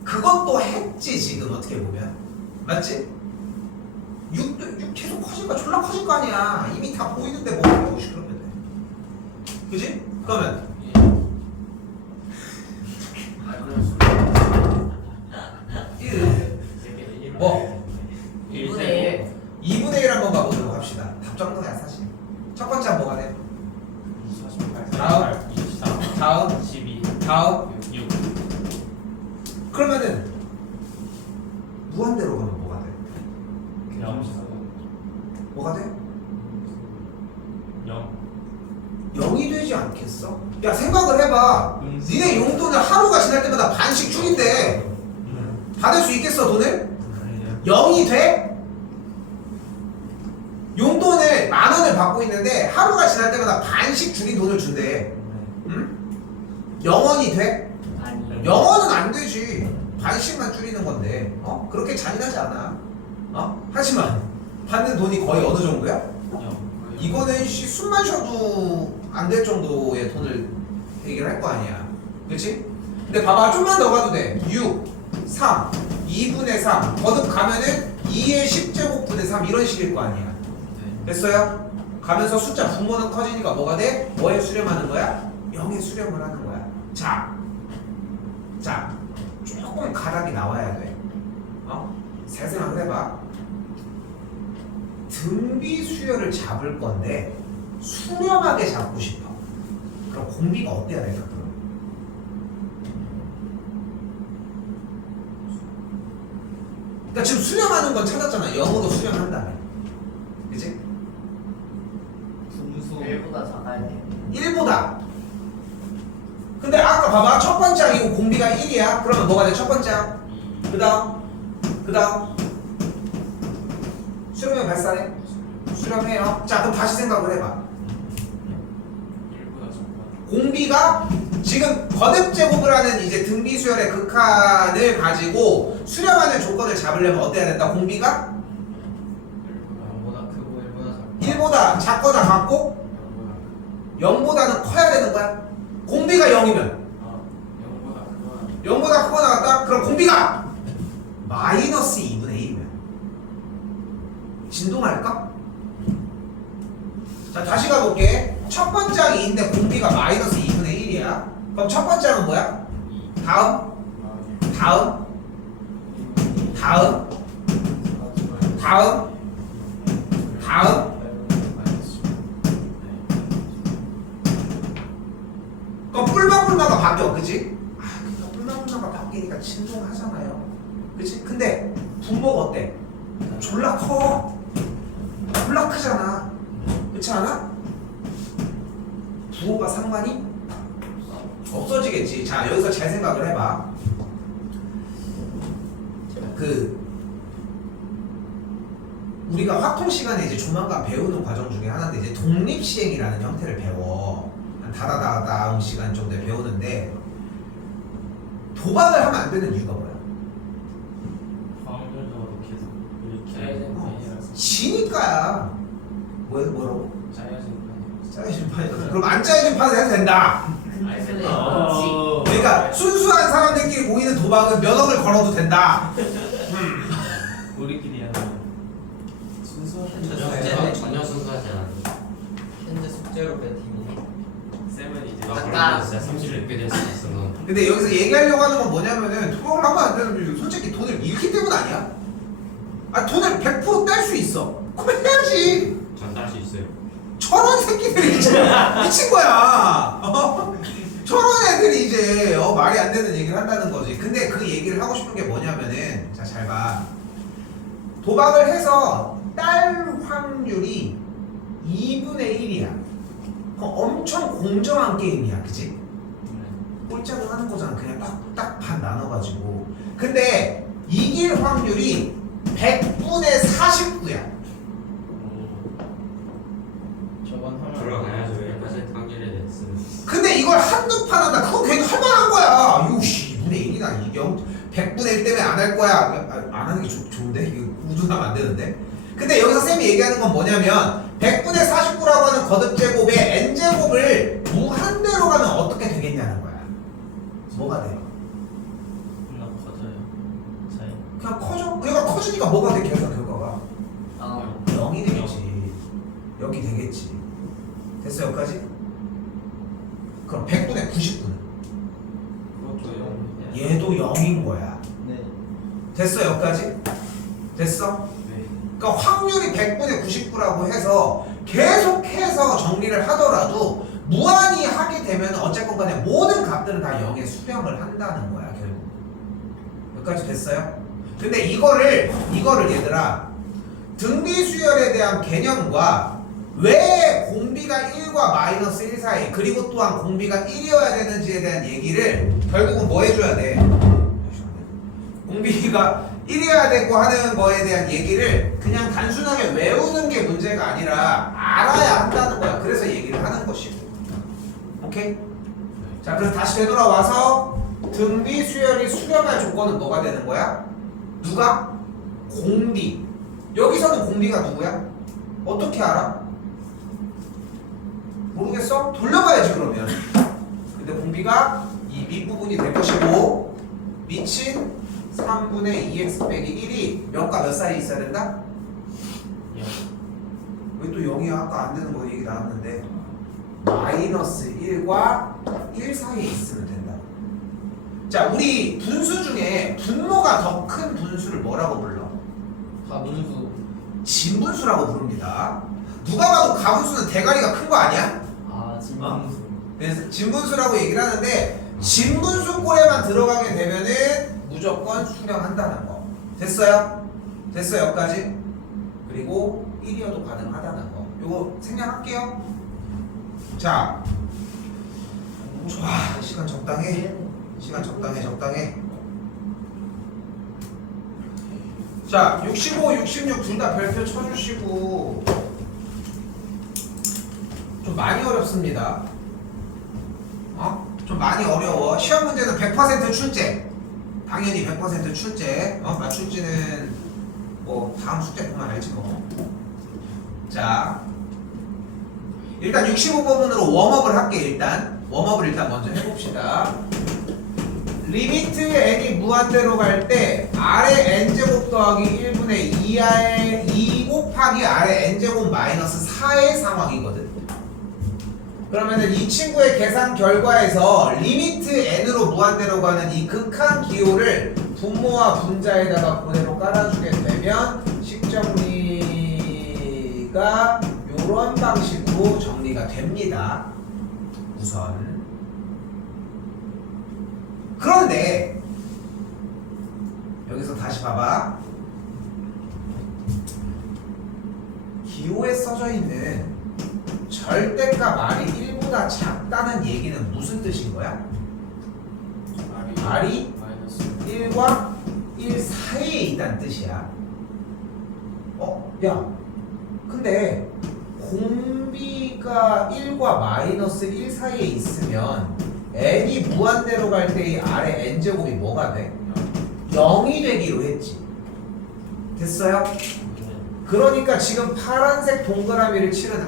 그것도 했지. 지금 어떻게 보면 맞지? 6 계속 커질까? 졸라 커질 거 아니야. 이미 다 보이는데 뭐 하고 그러면 돼. 그지? 그러면 1 뭐? 2분의 2분의 1 한번 가보도록 합시다. 답 정도야 사실. 첫 번째 한 뭐가 돼? 다음 12. 다음 6. 그러면은 무한대로 가면 뭐가 돼? 뭐가 돼? 0이 되지 않겠어? 야 생각을 해봐. 니네 용돈을 하루가 지날 때마다 반씩 줄인대. 받을 수 있겠어 돈을? 0이 돼? 용돈을 10,000원을 받고 있는데 하루가 지날 때마다 반씩 줄인 돈을 준대. 응? 0원이 돼? 아니요. 0원은 안 되지. 반씩만 줄이는 건데. 그렇게 잔인하지 않아. 하지만 받는 돈이 거의 어느 정도야? 0. 이거는 숨만 쉬어도 안 될 정도의 돈을 얘기를 할 거 아니야. 그렇지? 근데 봐봐, 좀만 더 가도 돼. 6, 3, 2분의 3 거듭 가면은 2의 10제곱분의 3 이런 식일 거 아니야. 네. 됐어요? 가면서 숫자 분모는 커지니까 뭐가 돼? 뭐에 수렴하는 거야? 0에 수렴을 하는 거야. 자, 조금 가닥이 나와야 돼. 잘 생각을 해봐. 등비 수열을 잡을 건데 수렴하게 잡고 싶어. 그럼 공비가 어때야 될까? 그럼? 그러니까 지금 수렴하는 건 찾았잖아. 0으로 수렴한다며. 그치? 분수 1보다 작아야 돼. 1보다. 근데 아까 봐봐. 첫 번째 항이고 공비가 1이야. 그러면 뭐가 돼? 첫 번째 항. 그 다음 수렴형 발산해? 수렴해요. 자, 그럼 다시 생각을 해봐. 1보다 작다. 공비가 지금 거듭 제곱을 하는 이제 등비 수열의 극한을 가지고 수렴하는 조건을 잡으려면 어때야 된다? 공비가 0보다 크고 1보다 작고 1보다 작거나 같고 0보다는 커야 되는 거야. 공비가 0이면 0보다 크거나 같다? 그럼 공비가 마이너스 2분의 1이면 진동할까? 자, 다시 가볼게. 첫 번째 항이 2인데 공비가 마이너스 2분의 1이야. 그럼 첫 번째 항은 뭐야? 다음 그럼 뿔마뿔마가 바뀌어. 그치? 그러니까 뿔마뿔마가 바뀌니까 진동하잖아요. 그치? 근데 분모가 어때? 졸라 커. 졸라 크잖아. 그렇지 않아? 부호가 상관이 없어지겠지. 자, 여기서 잘 생각을 해봐. 우리가 확통 시간에 이제 조만간 배우는 과정 중에 하나인데 이제 독립 시행이라는 형태를 배워. 한 다다다다음 시간 정도에 배우는데 도박을 하면 안 되는 이유가 뭐야? 확률적으로 계속 이렇게 지니까야. 뭐라고? 짜여진 편이에요. 짜여진 판이다. 그럼 안 짜여진 판을 해도 된다. 근데 그러니까 순수한 사람들끼리 모이는 도박은 몇 억을 걸어도 된다. 우리끼리 하는 순수한 전혀 순수하지 않아. 현재 숙제로 배팅이 쌤은 이제 아까 진짜 36개 될 수 있어 넌. 근데 여기서 얘기하려고 하는 건 뭐냐면은 도박을 하면 안 되는 이유 솔직히 돈을 잃기 때문 아니야? 돈을 100% 뗄 수 있어. 그럼 해야지. 전달할 수 있어요. 저런 새끼들이 이제 미친 거야. 저런 애들이 이제 말이 안 되는 얘기를 한다는 거지. 근데 그 얘기를 하고 싶은 게 뭐냐면은 자, 잘 봐. 도박을 해서 딸 확률이 2분의 1이야. 그럼 엄청 공정한 게임이야. 그치? 꼴짝을 하는 거잖아. 그냥 딱 반 나눠가지고. 근데 이길 확률이 100분의 49야. 저번 하면 들어가야죠. 1% 확률에 됐으면. 근데 이걸 한두 판 한다. 그거 괜히 할만한 거야. 이거 2분의 1이나 이경 100분의 1 때문에 안 할 거야. 안 하는 게 좋은데? 이거 우둔하면 안 되는데? 근데 여기서 쌤이 얘기하는 건 뭐냐면 100분의 49라고 하는 거듭제곱에 n제곱을 무한대로 가면 어떻게 되겠냐는 거야. 뭐가 돼요? 그냥 커져요. 차이. 그냥 커져. 얘가 커지니까 뭐가 돼? 계산 결과가 0이 되겠지. 0이 되겠지. 됐어 여기까지? 그럼 100분의 99는? 그것도 0. 얘도 0인 거야. 네. 됐어 여기까지? 됐어? 네. 그러니까 확률이 100분의 99라고 해서 계속해서 정리를 하더라도 무한히 하게 되면 어쨌건 간에 모든 값들은 다 0에 수렴을 한다는 거야 결국. 여기까지 됐어요? 근데 이거를 얘들아 등비 수열에 대한 개념과 왜 공비가 1과 마이너스 1 사이 그리고 또한 공비가 1이어야 되는지에 대한 얘기를 결국은 뭐 해줘야 돼? 공비가 1이어야 되고 하는 거에 대한 얘기를 그냥 단순하게 외우는 게 문제가 아니라 알아야 한다는 거야. 그래서 얘기를 하는 것이고. 오케이? 자, 그래서 다시 되돌아와서 등비 수열이 수렴할 조건은 뭐가 되는 거야? 누가? 공비. 여기서는 공비가 누구야? 어떻게 알아? 모르겠어? 돌려봐야지 그러면. 근데 공비가 이 밑부분이 될 것이고 밑인 3분의 2x 빼기 1이 몇과 몇 사이에 있어야 된다? 0. 왜 또 0이야? 아까 안 되는 거 얘기 나왔는데 마이너스 1과 1 사이에 있으면 된다. 자, 우리 분수 중에 분모가 더 큰 분수를 뭐라고 불러? 가분수. 진분수라고 부릅니다. 누가 봐도 가분수는 대가리가 큰 거 아니야? 아 진분수. 그래서 진분수라고 얘기를 하는데 진분수 꼴에만 들어가게 되면은 무조건 수렴한다는 거. 됐어요? 됐어요 여기까지? 그리고 1이어도 가능하다는 거. 요거 생략할게요. 자, 좋아. 시간 적당해. 시간 적당해. 자, 65, 66 둘 다 별표 쳐주시고. 좀 많이 어렵습니다. 좀 많이 어려워. 시험 문제는 100% 출제. 당연히 100% 출제. 맞출지는 뭐 다음 숙제 보면 알지 뭐. 자, 일단 65부분으로 웜업을 할게. 일단 웜업을 일단 먼저 해봅시다. 리미트 n이 무한대로 갈 때 아래 n제곱 더하기 1분의 2 곱하기 아래 n제곱 마이너스 4의 상황이거든. 그러면은 이 친구의 계산 결과에서 리미트 n으로 무한대로 가는 이 극한 기호를 분모와 분자에다가 그대로 깔아주게 되면 식정리가 이런 방식으로 정리가 됩니다. 우선. 그런데 여기서 다시 봐봐. 기호에 써져 있는 절대값 R이 1보다 작다는 얘기는 무슨 뜻인 거야? R이 마이너스 1과 1 사이에 있다는 뜻이야. 야, 근데 공비가 1과 마이너스 1 사이에 있으면 n이 무한대로 갈 때 이 아래 n제곱이 뭐가 돼? 0이 되기로 했지. 됐어요? 그러니까 지금 파란색 동그라미를 치는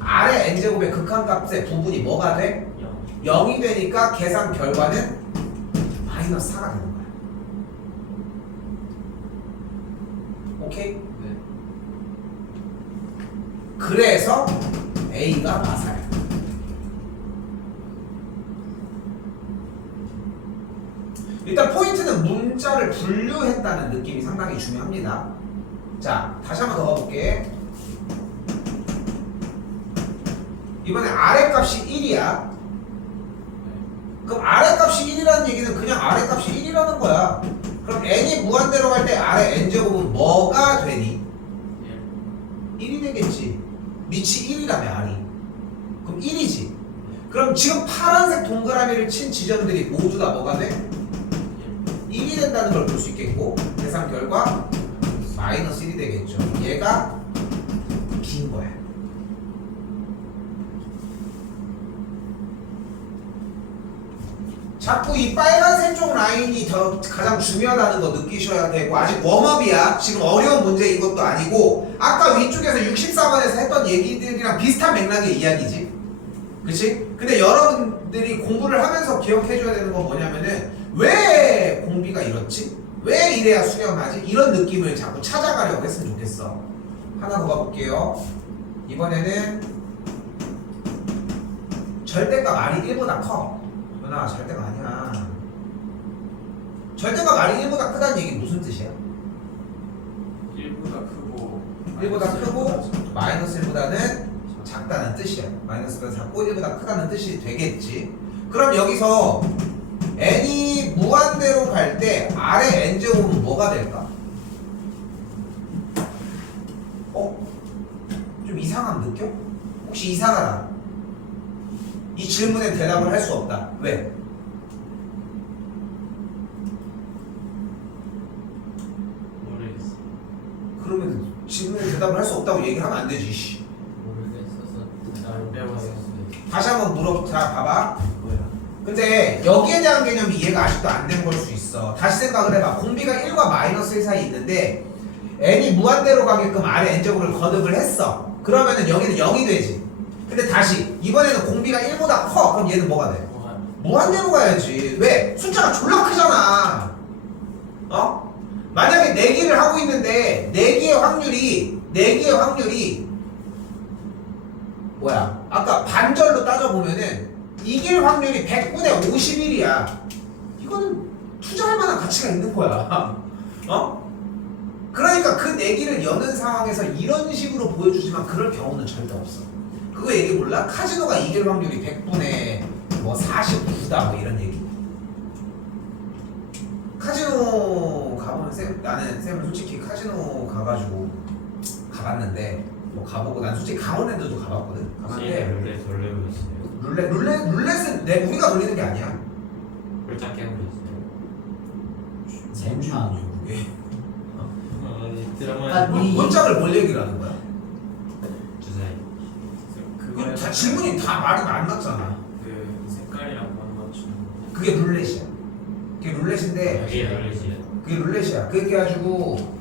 아래 n제곱의 극한값의 부분이 뭐가 돼? 0이 되니까 계산 결과는 마이너스 4가 되는 거야. 오케이? 네. 그래서 A가 마사야. 일단 포인트는 문자를 분류했다는 느낌이 상당히 중요합니다. 자, 다시 한번 더 가볼게. 이번에 아래값이 1이야. 그럼 아래값이 1이라는 얘기는 그냥 아래값이 1이라는 거야. 그럼 n이 무한대로 갈 때 아래 n제곱은 뭐가 되니? 1이 되겠지. 밑이 1이라며 R이. 그럼 1이지. 그럼 지금 파란색 동그라미를 친 지점들이 모두 다 뭐가 돼? 1이 된다는 걸 볼 수 있겠고, 계산 결과 마이너스 1이 되겠죠. 얘가 긴 거야. 자꾸 이 빨간색 쪽 라인이 더 가장 중요하다는 거 느끼셔야 되고, 아직 웜업이야. 지금 어려운 문제 이것도 아니고, 아까 위쪽에서 64번에서 했던 얘기들이랑 비슷한 맥락의 이야기지. 그치? 근데 여러분들이 공부를 하면서 기억해줘야 되는 건 뭐냐면은, 왜 공비가 이렇지? 왜 이래야 수렴하지? 이런 느낌을 자꾸 찾아가려고 했으면 좋겠어. 하나 더 가볼게요. 이번에는 절대값 R이 1보다 커. 연아, 절대가 아니야. 절대값 R이 1보다 크다는 얘기 무슨 뜻이야? 1보다 크고 1보다 크고 마이너스 1보다는 작다는 뜻이야. 마이너스보다 작고 1보다 크다는 뜻이 되겠지. 그럼 여기서 n이 무한대로 갈 때 아래 n제곱은 뭐가 될까? 좀 이상함 느껴? 혹시 이상하다. 이 질문에 대답을 할 수 없다. 왜? 모르겠어. 그러면 질문에 대답을 할 수 없다고 얘기하면 안 되지. 씨. 모르겠어서 잘 배웠어. 다시 한번 물어보자. 봐봐. 뭐야? 근데 여기에 대한 개념이 이해가 아직도 안 된 걸 수 있어. 다시 생각을 해봐. 공비가 1과 마이너스 1 사이에 있는데 n이 무한대로 가게끔 아래 n제곱을 거듭을 했어. 그러면은 여기는 0이 되지. 근데 다시 이번에는 공비가 1보다 커. 그럼 얘는 뭐가 돼? 무한대로 가야지. 왜? 숫자가 졸라 크잖아. 어? 만약에 내기를 하고 있는데 내기의 확률이 뭐야? 아까 반절로 따져보면은 이길 확률이 100분의 51이야. 이거는 투자할 만한 가치가 있는 거야. 어? 그러니까 그 내기를 여는 상황에서 이런 식으로 보여주지만 그럴 경우는 절대 없어. 그거 얘기 몰라? 카지노가 이길 확률이 100분의 뭐 49다 뭐 이런 얘기. 카지노 가보면 쌤은 솔직히 카지노 가가지고 가봤는데 뭐 가보고 난 솔직히 강원랜드도 가봤거든. 가봤는데 돌리고 있어요. 룰렛은 우리가 돌리는 게 아니야. 홀짝 깨고 있어요. 젠판. 그게 드라마 문짝을 뭘 얘기를 하는 거야? 주사위. 이거 다 질문이 다 말이 안 맞잖아. 그 색깔이랑 안 맞추는 그게 룰렛이야. 그게 룰렛인데 여기에 돌리시요. 그게 룰렛이야. 그렇게 해가지고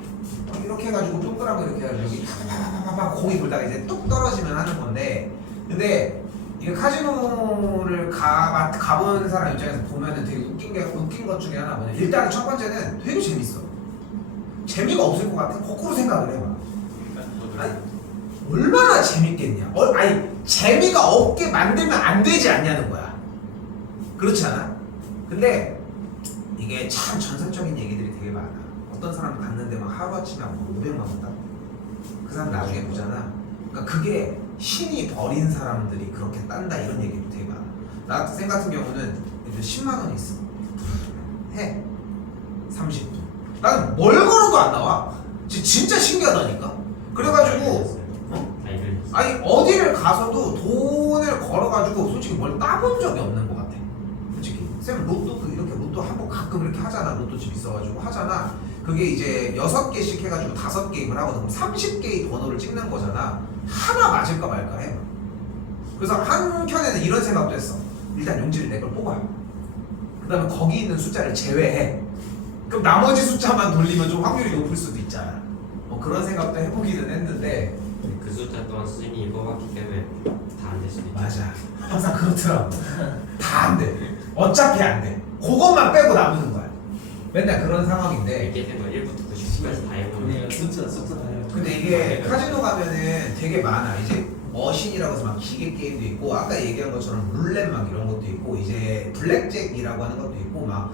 이렇게 해가지고 동그랗게 이렇게 해가지고 여기 파파파파파 공이 돌다가 이제 뚝 떨어지면 하는 건데, 근데 이게 카지노를 가본 사람 입장에서 보면은 되게 웃긴 것 중에 하나 뭐냐. 일단 첫 번째는 되게 재밌어. 재미가 없을 것 같아. 거꾸로 생각을 해봐. 아니, 얼마나 재밌겠냐. 아니 재미가 없게 만들면 안 되지 않냐는 거야. 그렇지 않아? 근데 이게 참 전설적인 얘기들이 되게 많아. 어떤 사람 갔는데 막 하루아침에 뭐 500만 원 땄. 그 사람 나중에 보잖아. 그러니까 그게 신이 버린 사람들이 그렇게 딴다 이런 얘기도 되게 많아. 나쌤 같은 경우는 이제 10만 원이 있어. 해. 30분. 나는 뭘 걸어도 안 나와. 진짜 신기하다니까. 그래가지고 다 이걸 아니 어디를 가서도 돈을 걸어가지고 솔직히 뭘 따본 적이 없는 것 같아. 솔직히 쌤 로또도 이렇게 로또 한번 가끔 이렇게 하잖아. 로또집 있어가지고 하잖아. 그게 이제 6개씩 해가지고 5게임을 하거든. 그럼 30개의 번호를 찍는 거잖아. 하나 맞을까 말까 해. 그래서 한켠에는 이런 생각도 했어. 일단 용지를 내 걸 뽑아. 그 다음에 거기 있는 숫자를 제외해. 그럼 나머지 숫자만 돌리면 좀 확률이 높을 수도 있잖아. 뭐 그런 생각도 해보기는 했는데 그 숫자 동안 수진이 뽑았기 때문에 다 안 될 수도 있죠. 맞아. 항상 그렇더라고. 다 안 돼. 어차피 안 돼. 그것만 빼고 남는 거야. 맨날 그런 상황인데. 이렇게 된거 1부터 90까지 다 해보면 숫자 다 해요. 근데 이게 카지노 가면은 되게 많아. 이제 머신이라고 해서 막 기계 게임도 있고, 아까 얘기한 것처럼 룰렛 막 이런 것도 있고, 이제 블랙잭이라고 하는 것도 있고, 막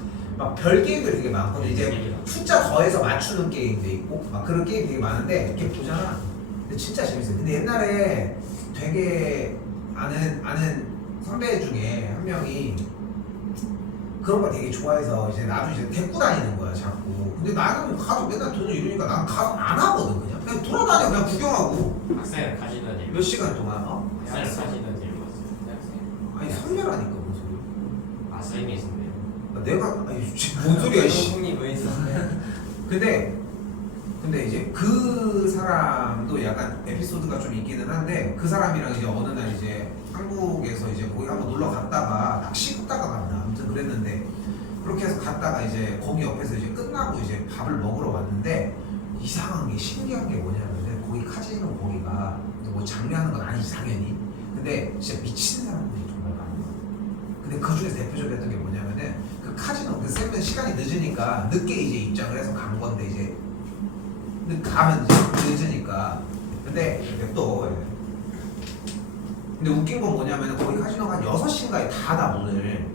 별 게임들 되게 많거든. 이제 숫자 더해서 맞추는 게임도 있고, 막 그런 게임 되게 많은데 이렇게 보잖아. 근데 진짜 재밌어요. 근데 옛날에 되게 아는 선배 중에 한 명이 그런 걸 되게 좋아해서 이제 나도 이제 데리고 다니는 거야 자꾸. 근데 나는 가서 맨날 돈을 잃으니까 난 가서 안 하거든. 그냥 돌아다녀. 그냥 구경하고 학생을 가지다 니 몇 시간 동안. 학생을 가지다 들고 왔어요. 아니 선배라니까 무슨 소리. 아 선생님이 있었네요. 내가 아니 뭔 소리야 씨. 형님 왜 있었네. 근데 이제 그 사람도 약간 에피소드가 좀 있기는 한데, 그 사람이랑 이제 어느 날 이제 한국에서 이제 거기 한번 놀러 갔다가 낚시 갔다가 갔나 아무튼 그랬는데, 그렇게 해서 갔다가 이제 거기 옆에서 이제 끝나고 이제 밥을 먹으러 왔는데, 이상한 게 신기한 게 뭐냐면은 거기 카지노 거기가 뭐 장려하는 건 아니지 당연히. 근데 진짜 미친 사람들이 정말 많은 거야. 근데 그 중에서 대표적이었던 게 뭐냐면은 그 카지노 그 쌤은 시간이 늦으니까 늦게 이제 입장을 해서 간 건데, 이제 가면 이제 늦으니까. 근데 웃긴 건 뭐냐면 거기 카지노가 한 6시인가에 닫아 문을.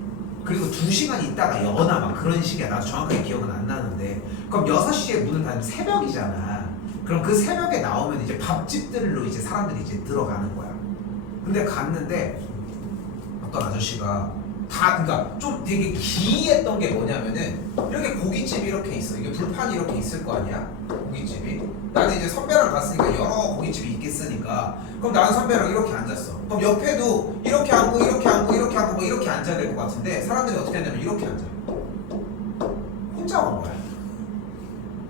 그리고 2시간 있다가 여나 막 그런 식이야. 나도 정확하게 기억은 안 나는데, 그럼 6시에 문을 닫으면 새벽이잖아. 그럼 그 새벽에 나오면 이제 밥집들로 이제 사람들이 이제 들어가는 거야. 근데 갔는데 어떤 아저씨가 그러니까 좀 되게 기이했던 게 뭐냐면은, 이렇게 고깃집이 이렇게 있어. 이게 불판이 이렇게 있을 거 아니야? 고깃집이. 나는 이제 선배랑 갔으니까 여러 고깃집이 있겠으니까, 그럼 나는 선배랑 이렇게 앉았어. 그럼 옆에도 이렇게 앉고 이렇게 앉고 이렇게 앉고 뭐 이렇게 앉아야 될 것 같은데, 사람들이 어떻게 하냐면 이렇게 앉아. 혼자 온 거야.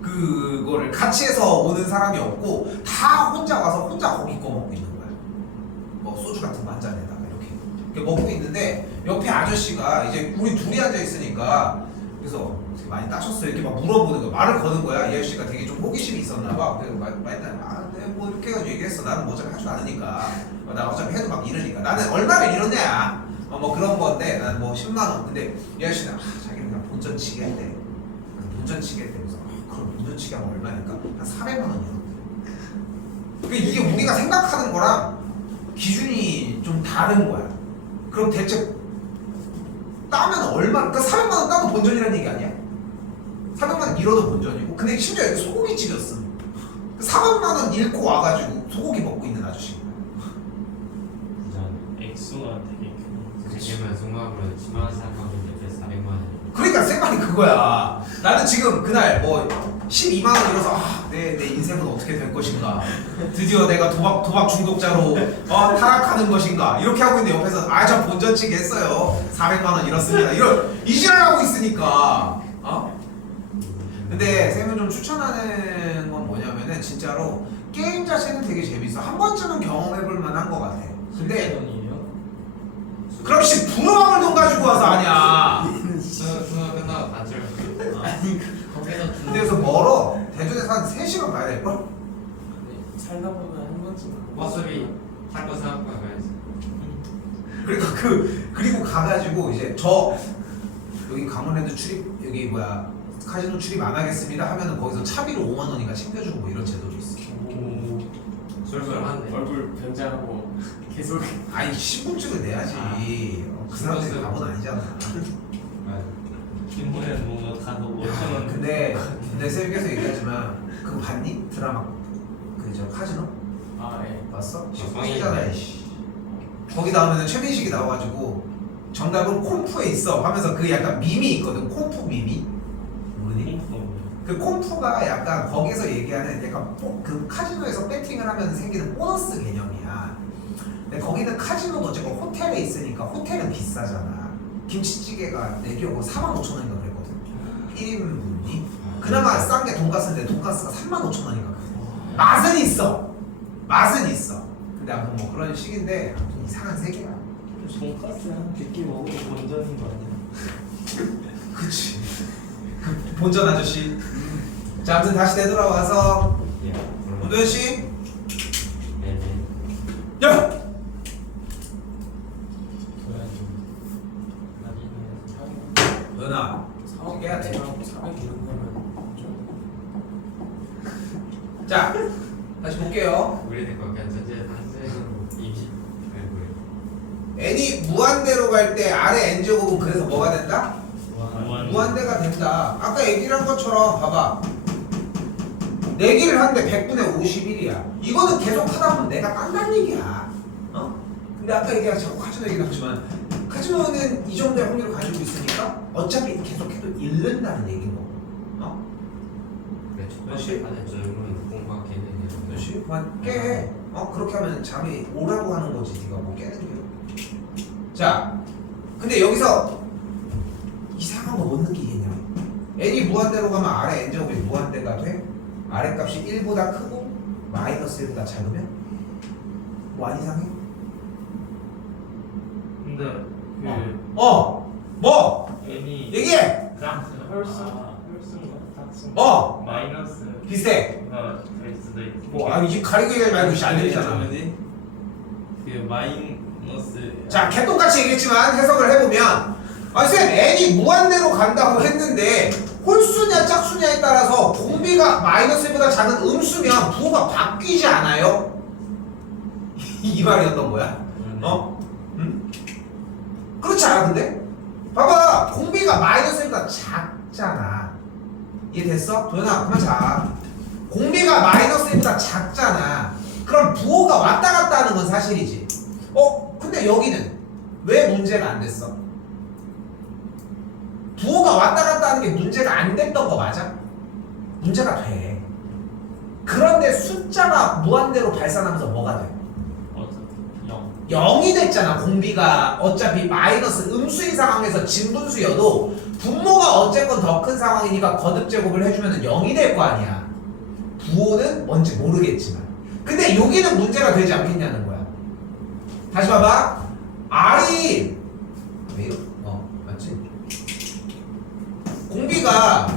그거를 같이 해서 오는 사람이 없고 다 혼자 와서 혼자 고기 꺼 먹고 있는 거야. 뭐 소주 같은 거 한 잔에다가 이렇게 먹고 있는데, 옆에 아저씨가 이제 우리 둘이 앉아 있으니까, 그래서 많이 따셨어요 이렇게 막 물어보는 거야. 말을 거는 거야. 이 아저씨가 되게 좀 호기심이 있었나 봐. 그래서 네, 뭐 이렇게 해가지고 얘기했어. 나는 뭐 어차피 할 줄 아느니까. 나 어차피 해도 막 이러니까 나는 얼마를 이러냐 뭐 그런 건데 난 뭐 10만 원. 근데 이 아저씨는 자기는 그냥 본전치기 했대. 본전치기 했대. 그래서 그럼 본전치기 하면 얼마니까? 한 400만 원이야. 그러니까 이게 우리가 생각하는 거랑 기준이 좀 다른 거야. 그럼 대체 따면 얼마? 그러니까 400만 원 따도 본전이라는 얘기 아니야? 400만 원 잃어도 본전이고. 근데 심지어 여기 소고기집이었어. 400만 원 잃고 와가지고 소고기 먹고 있는 아저씨. 액수가 되게 왜냐면 송합으로 10만 원 생각하고 이제 400만 원. 그러니까 생각이 그거야. 나는 지금 그날 뭐 12만 원 잃어서 내 인생은 어떻게 될 것인가. 드디어 내가 도박 중독자로 타락하는 것인가. 이렇게 하고 있는데 옆에서 저 본전치기 했어요. 400만 원 잃었습니다. 이 지랄 하고 있으니까. 근데 쌤은 좀 추천하는 건 뭐냐면은 진짜로 게임 자체는 되게 재밌어. 한 번쯤은 경험해볼 만한 것 같아. 근데 돈이에요? 그럼 분홍함을 돈 가지고 와서 아니야. 수능 끝나고 다 찍어. 아니 거기서 근데 여기서 멀어. 대전에서 한 3시간 가야 될걸? 살다 보면 한 번쯤 버스비 탈거 생각하고 가야지. 그러니까 그리고 가가지고 이제 여기 강원랜드 출입 여기 카지노 출입 안 하겠습니다 하면은 거기서 차비로 5만 원인가 챙겨주고 뭐 이런 제도도 있어. 쏠쏠한데. 얼굴 변장하고 계속 아니 신분증을 내야지. 그 사람들이 바보는 아니잖아. 신문에 뭔가 가도 5천 원. 근데 쌤이 계속 얘기하지만 그거 봤니? 드라마 저 카지노? 예. 봤어? 뻥이네. 뻥이잖아. 거기 나오면은 최민식이 나와가지고 정답은 콤프에 있어 하면서 그 약간 밈이 있거든. 콤프 밈이 모르니? 그 콤프가 약간 거기서 얘기하는 약간 그 카지노에서 배팅을 하면 생기는 보너스 개념이야. 근데 거기는 카지노도 어쨌건 호텔에 있으니까 호텔은 비싸잖아. 김치찌개가 내 기억으로 45,000원인가 그랬거든. 1인분이. 그나마 싼 게 돈가스인데 돈가스가 35,000원인가 그래. 맛은 있어. 맛은 있어. 근데 아무튼 뭐 그런 식인데 아무튼 이상한 세계야. 돈가스 한 100개 먹어도 본전인 거 아니야? 그치. 그 본전 아저씨. 자, 아무튼 다시 되돌아와서 문도현 씨. 네네. 야. 도현아. 사업 깨야 돼. 400 이런 거면 좀 자, 다시 볼게요. 우리는 거기 전체 한세으로 임시 알고. n이 무한대로 갈 때 아래 n 제곱은 그래서 뭐가 된다? 무한대가 된다. 아까 얘기를 한 것처럼 봐봐. 내기를 하는데 100분의 51이야. 이거는 계속 하다 보면 내가 딴다는 얘기야. 근데 아까 얘기한 자꾸 카지노 얘기 나오지만 카지노는 이 정도의 확률을 가지고 있으니까 어차피 계속해도 잃는다는 얘기인 거고. 그래 첫 번째 판에 젊은 공부하겠는데. 그렇지? 그만 깨. 그렇게 하면 잠이 오라고 하는 거지. 네가 뭐 깨는 게. 자, 근데 여기서 이상한 거 못 느끼겠냐? n이 무한대로 가면 아래 n 제곱이 무한대가 돼? 아래 값이 1보다 크고 마이너스 1보다 작으면? 뭐 안 이상해? 근데 뭐? N이 얘기해! 헐슨가? 닥슨 마이너스 비슷해. 될 수도 있고 뭐 이제 가리고 얘기하지 말고 안 들리잖아. 그 마이너스 자, 개똥같이 얘기했지만 해석을 해보면 쌤 n이 무한대로 간다고 했는데 홀수냐 짝수냐에 따라서 공비가 마이너스 1보다 작은 음수면 부호가 바뀌지 않아요? 이 말이었던 거야. 응? 그렇지 않아 근데? 봐봐 공비가 마이너스 1보다 작잖아. 이해됐어? 도현아 그만 자. 공비가 마이너스 1보다 작잖아. 그럼 부호가 왔다 갔다 하는 건 사실이지. 근데 여기는 왜 문제가 안 됐어? 부호가 왔다 갔다 하는 게 문제가 안 됐던 거 맞아? 문제가 돼. 그런데 숫자가 무한대로 발산하면서 뭐가 돼? 0이 됐잖아. 공비가 어차피 마이너스 음수인 상황에서 진분수여도 분모가 어쨌건 더 큰 상황이니까 거듭 제곱을 해주면 0이 될 거 아니야. 부호는 뭔지 모르겠지만. 근데 여기는 문제가 되지 않겠냐는 거야. 다시 봐봐. R이 왜요? 맞지? 공비가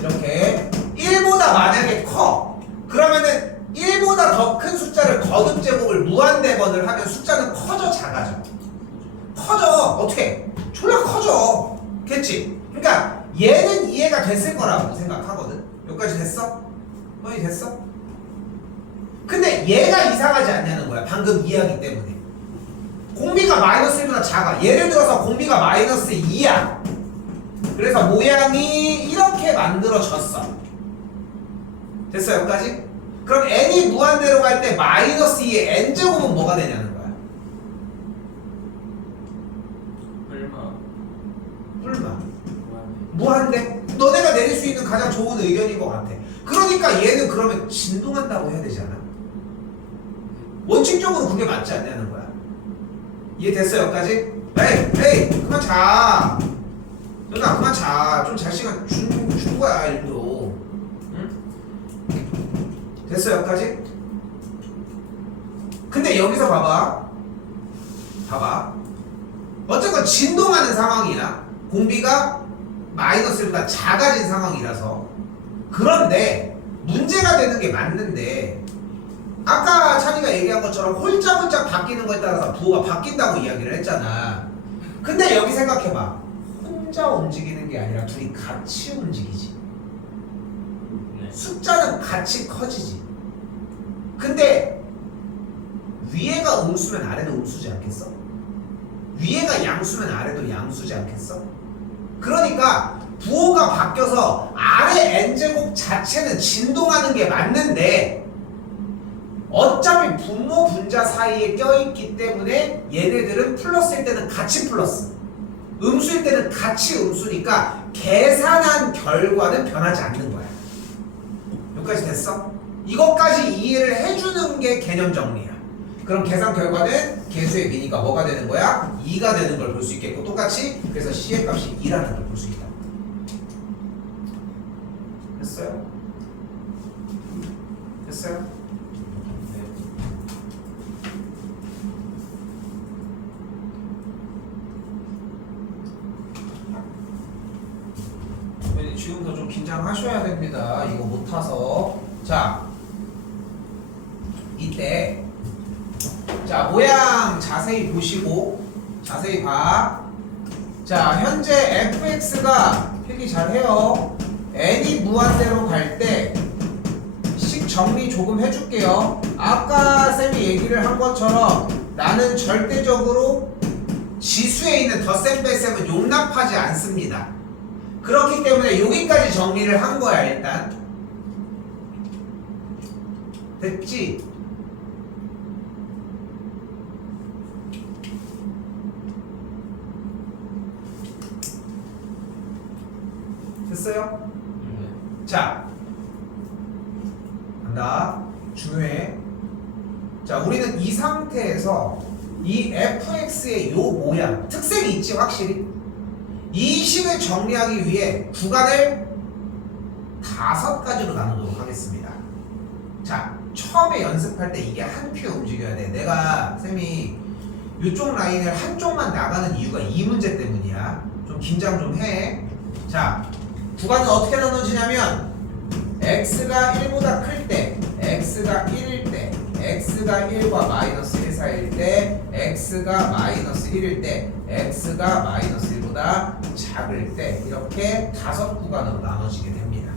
이렇게 1보다 만약에 커. 그러면은 1보다 더 큰 숫자를 거듭 제곱을 무한대번을 하면 숫자는 커져 작아져? 커져. 어떻게? 졸라 커져. 그치? 그러니까 얘는 이해가 됐을 거라고 생각하거든. 여기까지 됐어? 너희 됐어? 근데 얘가 이상하지 않냐는 거야. 방금 이야기 때문에. 공비가 마이너스 1보다 작아. 예를 들어서 공비가 마이너스 2야. 그래서 모양이 이렇게 만들어졌어. 됐어 여기까지? 그럼 n이 무한대로 갈 때 마이너스 2의 n제곱은 뭐가 되냐는 거야. 뿔마. 무한대. 너네가 내릴 수 있는 가장 좋은 의견인 것 같아. 그러니까 얘는 그러면 진동한다고 해야 되지 않아? 원칙적으로 그게 맞지 않냐는 거야. 이해됐어 여기까지? 에이 그만 자. 누나 그만 자. 좀 잘 시간 준 거야 일부러. 응? 됐어 여기까지? 근데 여기서 봐봐. 어쨌건 진동하는 상황이야. 공비가 마이너스 1보다 작아진 상황이라서. 그런데 문제가 되는 게 맞는데 아까 찬이가 얘기한 것처럼 홀짝홀짝 바뀌는 거에 따라서 부호가 바뀐다고 이야기를 했잖아. 근데 여기 생각해봐. 혼자 움직이는 게 아니라 둘이 같이 움직이지. 네. 숫자는 같이 커지지. 근데 위에가 음수면 아래도 음수지 않겠어? 위에가 양수면 아래도 양수지 않겠어? 그러니까 부호가 바뀌어서 아래 n제곱 자체는 진동하는 게 맞는데 어차피 분모 분자 사이에 껴있기 때문에 얘네들은 플러스일 때는 같이 플러스, 음수일 때는 같이 음수니까 계산한 결과는 변하지 않는 거야. 여기까지 됐어? 이것까지 이해를 해주는 게 개념 정리야. 그럼 계산 결과는 개수의 미니까 뭐가 되는 거야? 2가 되는 걸 볼 수 있겠고 똑같이 그래서 C의 값이 2라는 걸 볼 수 있다. 됐어요? 됐어요? 네. 지금도 좀 긴장하셔야 됩니다. 이거 못 타서. 자, 이때 자 모양 자세히 보시고 자세히 봐. 자 현재 fx가 필기 잘해요. n이 무한대로 갈 때 식 정리 조금 해줄게요. 아까 쌤이 얘기를 한 것처럼 나는 절대적으로 지수에 있는 덧셈 뺄셈은 용납하지 않습니다. 그렇기 때문에 여기까지 정리를 한 거야. 일단 됐지? 됐어요? 자, 간다. 중요해. 자, 우리는 이 상태에서 이 fx의 요 모양, 특색이 있지 확실히. 이 식을 정리하기 위해 구간을 5가지로 나누도록 하겠습니다. 자, 처음에 연습할 때 이게 한 표 움직여야 돼. 내가 쌤이 이쪽 라인을 한쪽만 나가는 이유가 이 문제 때문이야. 좀 긴장 좀 해. 자, 구간은 어떻게 나눠지냐면 x가 1보다 클 때, x가 1일 때, x가 1과 마이너스 1 사이일 때, x가 마이너스 1일 때, x가 마이너스 1보다 작을 때 이렇게 5구간으로 나눠지게 됩니다.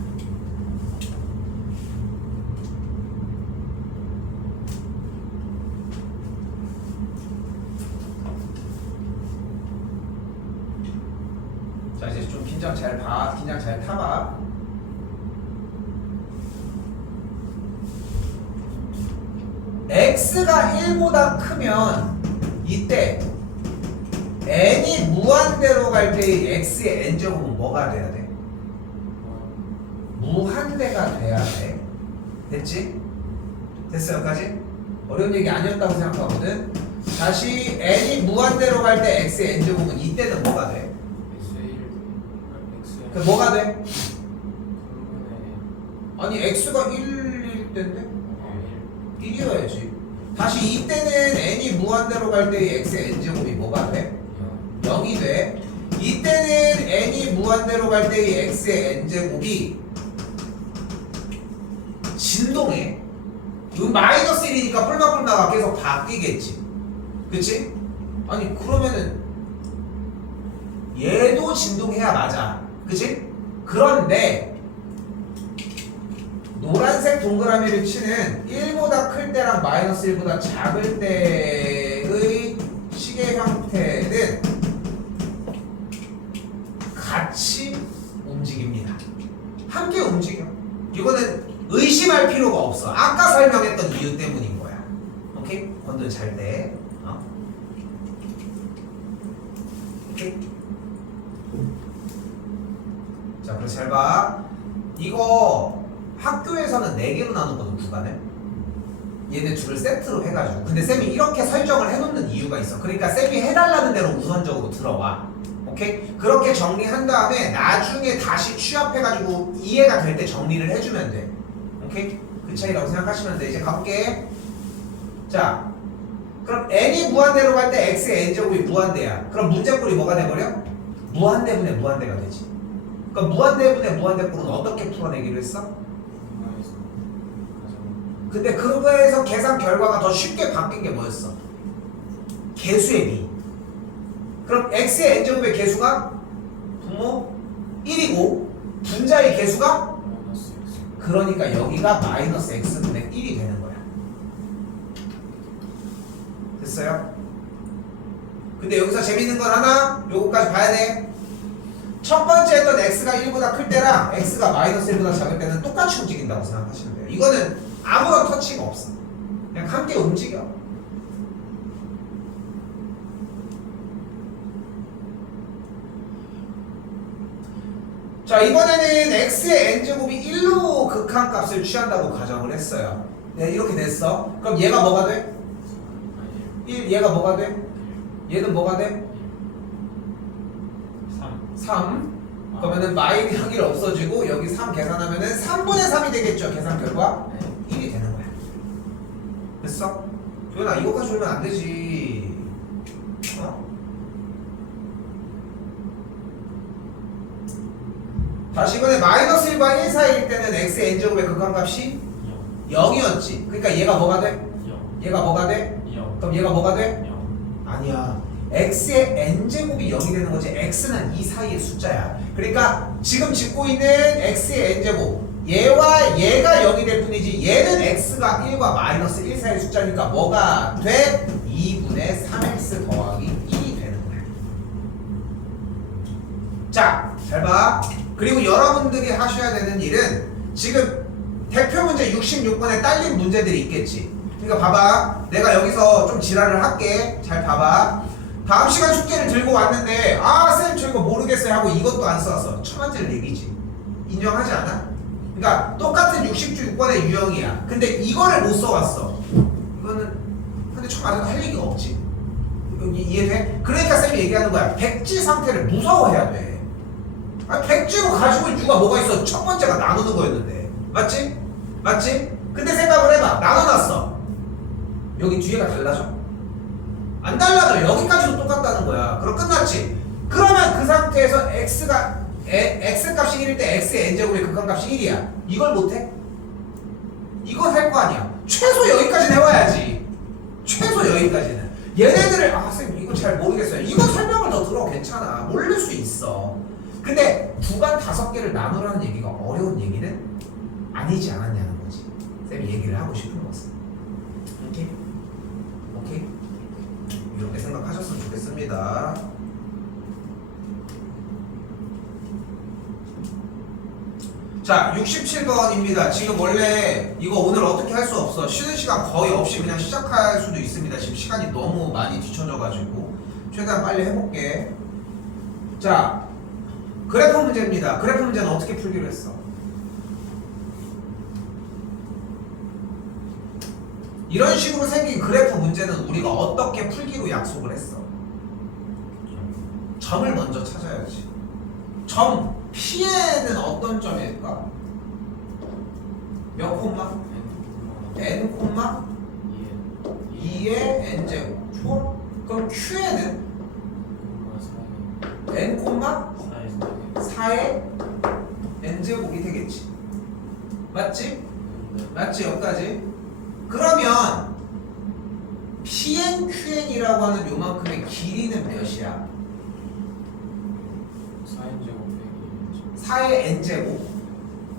자 이제 좀 긴장 잘 봐. 긴장 잘 타봐. x가 1보다 크면 이때 n이 무한대로 갈 때의 x의 n제곱은 뭐가 돼야 돼? 무한대가 돼야 돼. 됐지? 됐어 여기까지? 어려운 얘기 아니었다고 생각하거든. 다시 n이 무한대로 갈 때 x의 n제곱은 이때는 뭐가 돼? 그 뭐가 돼? 아니 x가 1일 때인데? 1이어야지. 다시 이때는 n이 무한대로 갈 때의 x의 n제곱이 뭐가 돼? 0이 돼. 이때는 n이 무한대로 갈 때의 x의 n제곱이 진동해. 마이너스 1이니까 뿔마뿔마가 계속 바뀌겠지. 그치? 아니 그러면은 얘도 진동해야 맞아. 그치? 그런데 노란색 동그라미를 치는 1보다 클 때랑 마이너스 1보다 작을 때의 시계 형태는 같이 움직입니다. 함께 움직여. 이거는 의심할 필요가 없어. 아까 설명했던 이유 때문인 거야. 오케이? 건들 잘 때. 오케이? 자, 그래서 잘 봐. 이거 학교에서는 4개로 나누거든, 구간을. 얘네 둘을 세트로 해가지고. 근데 쌤이 이렇게 설정을 해놓는 이유가 있어. 그러니까 쌤이 해달라는 대로 우선적으로 들어와. 오케이? 그렇게 정리한 다음에 나중에 다시 취합해가지고 이해가 될 때 정리를 해주면 돼. 오케이? 그 차이라고 생각하시면 돼. 이제 가볼게. 자, 그럼 n이 무한대로 갈 때 x의 n제곱이 무한대야. 그럼 문제꼴이 뭐가 돼버려? 무한대분의 무한대가 되지. 그럼 무한대분의 무한대꼴은 어떻게 풀어내기로 했어? 근데 그거에서 계산 결과가 더 쉽게 바뀐 게 뭐였어? 개수의 비. 그럼 x의 n제곱의 개수가 분모 1이고 분자의 개수가 그러니까 여기가 마이너스 x분의 1이 되는 거야. 됐어요? 근데 여기서 재밌는 건 하나, 요거까지 봐야 돼. 첫 번째 했던 x가 1보다 클 때랑 x가 마이너스 1보다 작을 때는 똑같이 움직인다고 생각하시면 돼요. 이거는 아무런 터치가 없어. 그냥 함께 움직여. 자, 이번에는 x의 n제곱이 1로 극한값을 취한다고 가정을 했어요. 네, 이렇게 됐어. 그럼 얘가 뭐가 돼? 1, 얘가 뭐가 돼? 얘는 뭐가 돼? 3. 그러면은 마이너스 1 없어지고 여기 3 계산하면은 3분의 3이 되겠죠. 계산 결과 1이 되는 거야. 됐어? 조연아, 이거까지 졸면 안 되지. 다시 이번에 마이너스 1과 1 사이일 때는 x의 n제곱의 극한값이 0이었지. 그러니까 얘가 뭐가 돼? 얘가 뭐가 돼? 그럼 얘가 뭐가 돼? 아니야. x의 n제곱이 0이 되는 거지. x는 이 사이의 숫자야. 그러니까 지금 짚고 있는 x의 n제곱, 얘와 얘가 0이 될 뿐이지 얘는 x가 1과 마이너스 1 사이의 숫자니까 뭐가 돼? 2분의 3x 더하기 1이 되는 거야. 자, 잘 봐. 그리고 여러분들이 하셔야 되는 일은 지금 대표 문제 66번에 딸린 문제들이 있겠지. 그러니까 봐봐. 내가 여기서 좀 지랄을 할게. 잘 봐봐. 다음 시간 숙제를 들고 왔는데 쌤 저 이거 모르겠어요 하고 이것도 안 써왔어. 천만질 얘기지. 인정하지 않아? 그러니까 똑같은 66번의 유형이야. 근데 이거를 못 써왔어. 이거는 근데 천만질 할 얘기가 없지. 이해돼? 그러니까 쌤이 얘기하는 거야. 백지 상태를 무서워해야 돼. 백지로 가지고 있는 이유가 뭐가 있어? 첫 번째가 나누는 거였는데. 맞지? 맞지? 근데 생각을 해봐. 나눠놨어. 여기 뒤에가 달라져? 안 달라져. 여기까지도 똑같다는 거야. 그럼 끝났지? 그러면 그 상태에서 x가 x값이 1일 때 x의 n제곱의 극한값이 1이야. 이걸 못해? 이건 할 거 아니야. 최소 여기까지는 해와야지. 최소 여기까지는. 얘네들을 쌤 이거 잘 모르겠어요. 이거 설명을 더 들어. 괜찮아. 모를 수 있어. 근데 구간 5개를 나누라는 얘기가 어려운 얘기는 아니지 않았냐는 거지. 쌤이 얘기를 하고 싶은 것은. 오케이? 오케이? 이렇게 생각하셨으면 좋겠습니다. 자, 67번입니다. 지금 원래 이거 오늘 어떻게 할 수 없어. 쉬는 시간 거의 없이 그냥 시작할 수도 있습니다. 지금 시간이 너무 많이 뒤쳐져가지고 최대한 빨리 해볼게. 자, 그래프 문제입니다. 그래프 문제는 어떻게 풀기로 했어? 이런 식으로 생긴 그래프 문제는 우리가 어떻게 풀기로 약속을 했어? 점을 먼저 찾아야지. 점 P에는 어떤 점일까? 몇 콤마? n 콤마 2의 n제곱. 좋아. 그럼 Q에는 n 콤마 4의 n제곱이 되겠지. 맞지? 맞지? 여기까지. 그러면 PNQN이라고 하는 요만큼의 길이는 몇이야? 4인제곱 빼기 4의 n제곱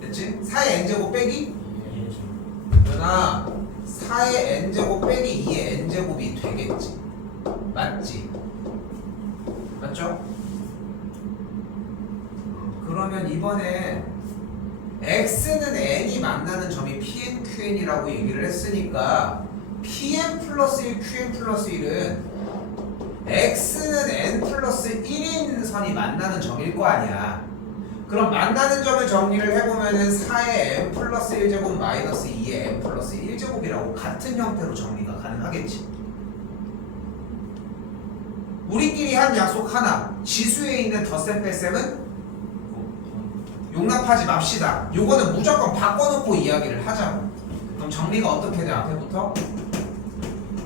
됐지? 4의 n제곱 빼기 2의 그러나 4의 n제곱 빼기 2의 n제곱이 되겠지 맞지? 맞죠? 그러면 이번에 x는 n이 만나는 점이 PNQN이라고 얘기를 했으니까 PN 플러스 1, QN 플러스 1은 x는 n 플러스 1인 선이 만나는 점일 거 아니야. 그럼 만나는 점을 정리를 해보면은 4의 n 플러스 1제곱 마이너스 2의 n 플러스 1제곱이라고 같은 형태로 정리가 가능하겠지. 우리끼리 한 약속 하나, 지수에 있는 덧셈 뺄셈은 용납하지 맙시다. 요거는 무조건 바꿔놓고 이야기를 하자고. 그럼 정리가 어떻게 돼? 앞에부터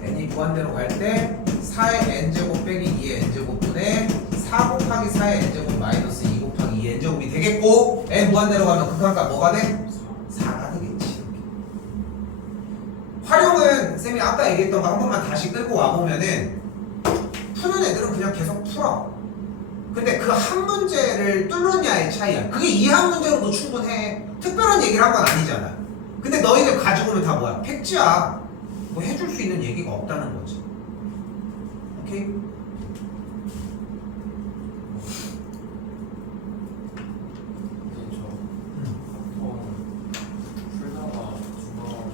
n이 무한대로 갈 때 4의 n제곱 빼기 2의 n제곱분의 4 곱하기 4의 n제곱 마이너스 2 곱하기 2의 n제곱이 되겠고 n 무한대로 가면 극한값 뭐가 돼? 4가 되겠지. 활용은 쌤이 아까 얘기했던 거 한 번만 다시 끌고 와보면은 푸는 애들은 그냥 계속 풀어. 근데 그 한 문제를 뚫느냐의 차이야. 그게 이 한 문제로도 충분해. 특별한 얘기를 한 건 아니잖아. 근데 너희들 가지고 오면 다 뭐야? 팩트야. 뭐 해줄 수 있는 얘기가 없다는 거지. 오케이?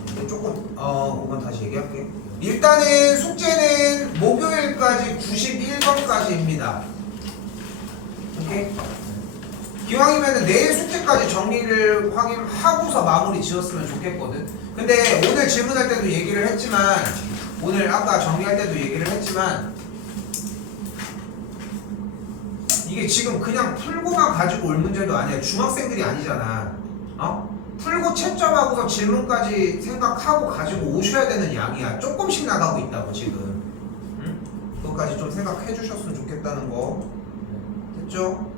근데 조금 그건 다시 얘기할게. 일단은 숙제는 목요일까지 91번까지입니다. 오케이? 기왕이면은 내일 숙제까지 정리를 하고서 마무리 지었으면 좋겠거든. 근데 오늘 질문할 때도 얘기를 했지만, 오늘 아까 정리할 때도 얘기를 했지만, 이게 지금 그냥 풀고만 가지고 올 문제도 아니야. 중학생들이 아니잖아. 풀고 채점하고서 질문까지 생각하고 가지고 오셔야 되는 양이야. 조금씩 나가고 있다고 지금. 응? 그것까지 좀 생각해 주셨으면 좋겠다는 거. 됐죠?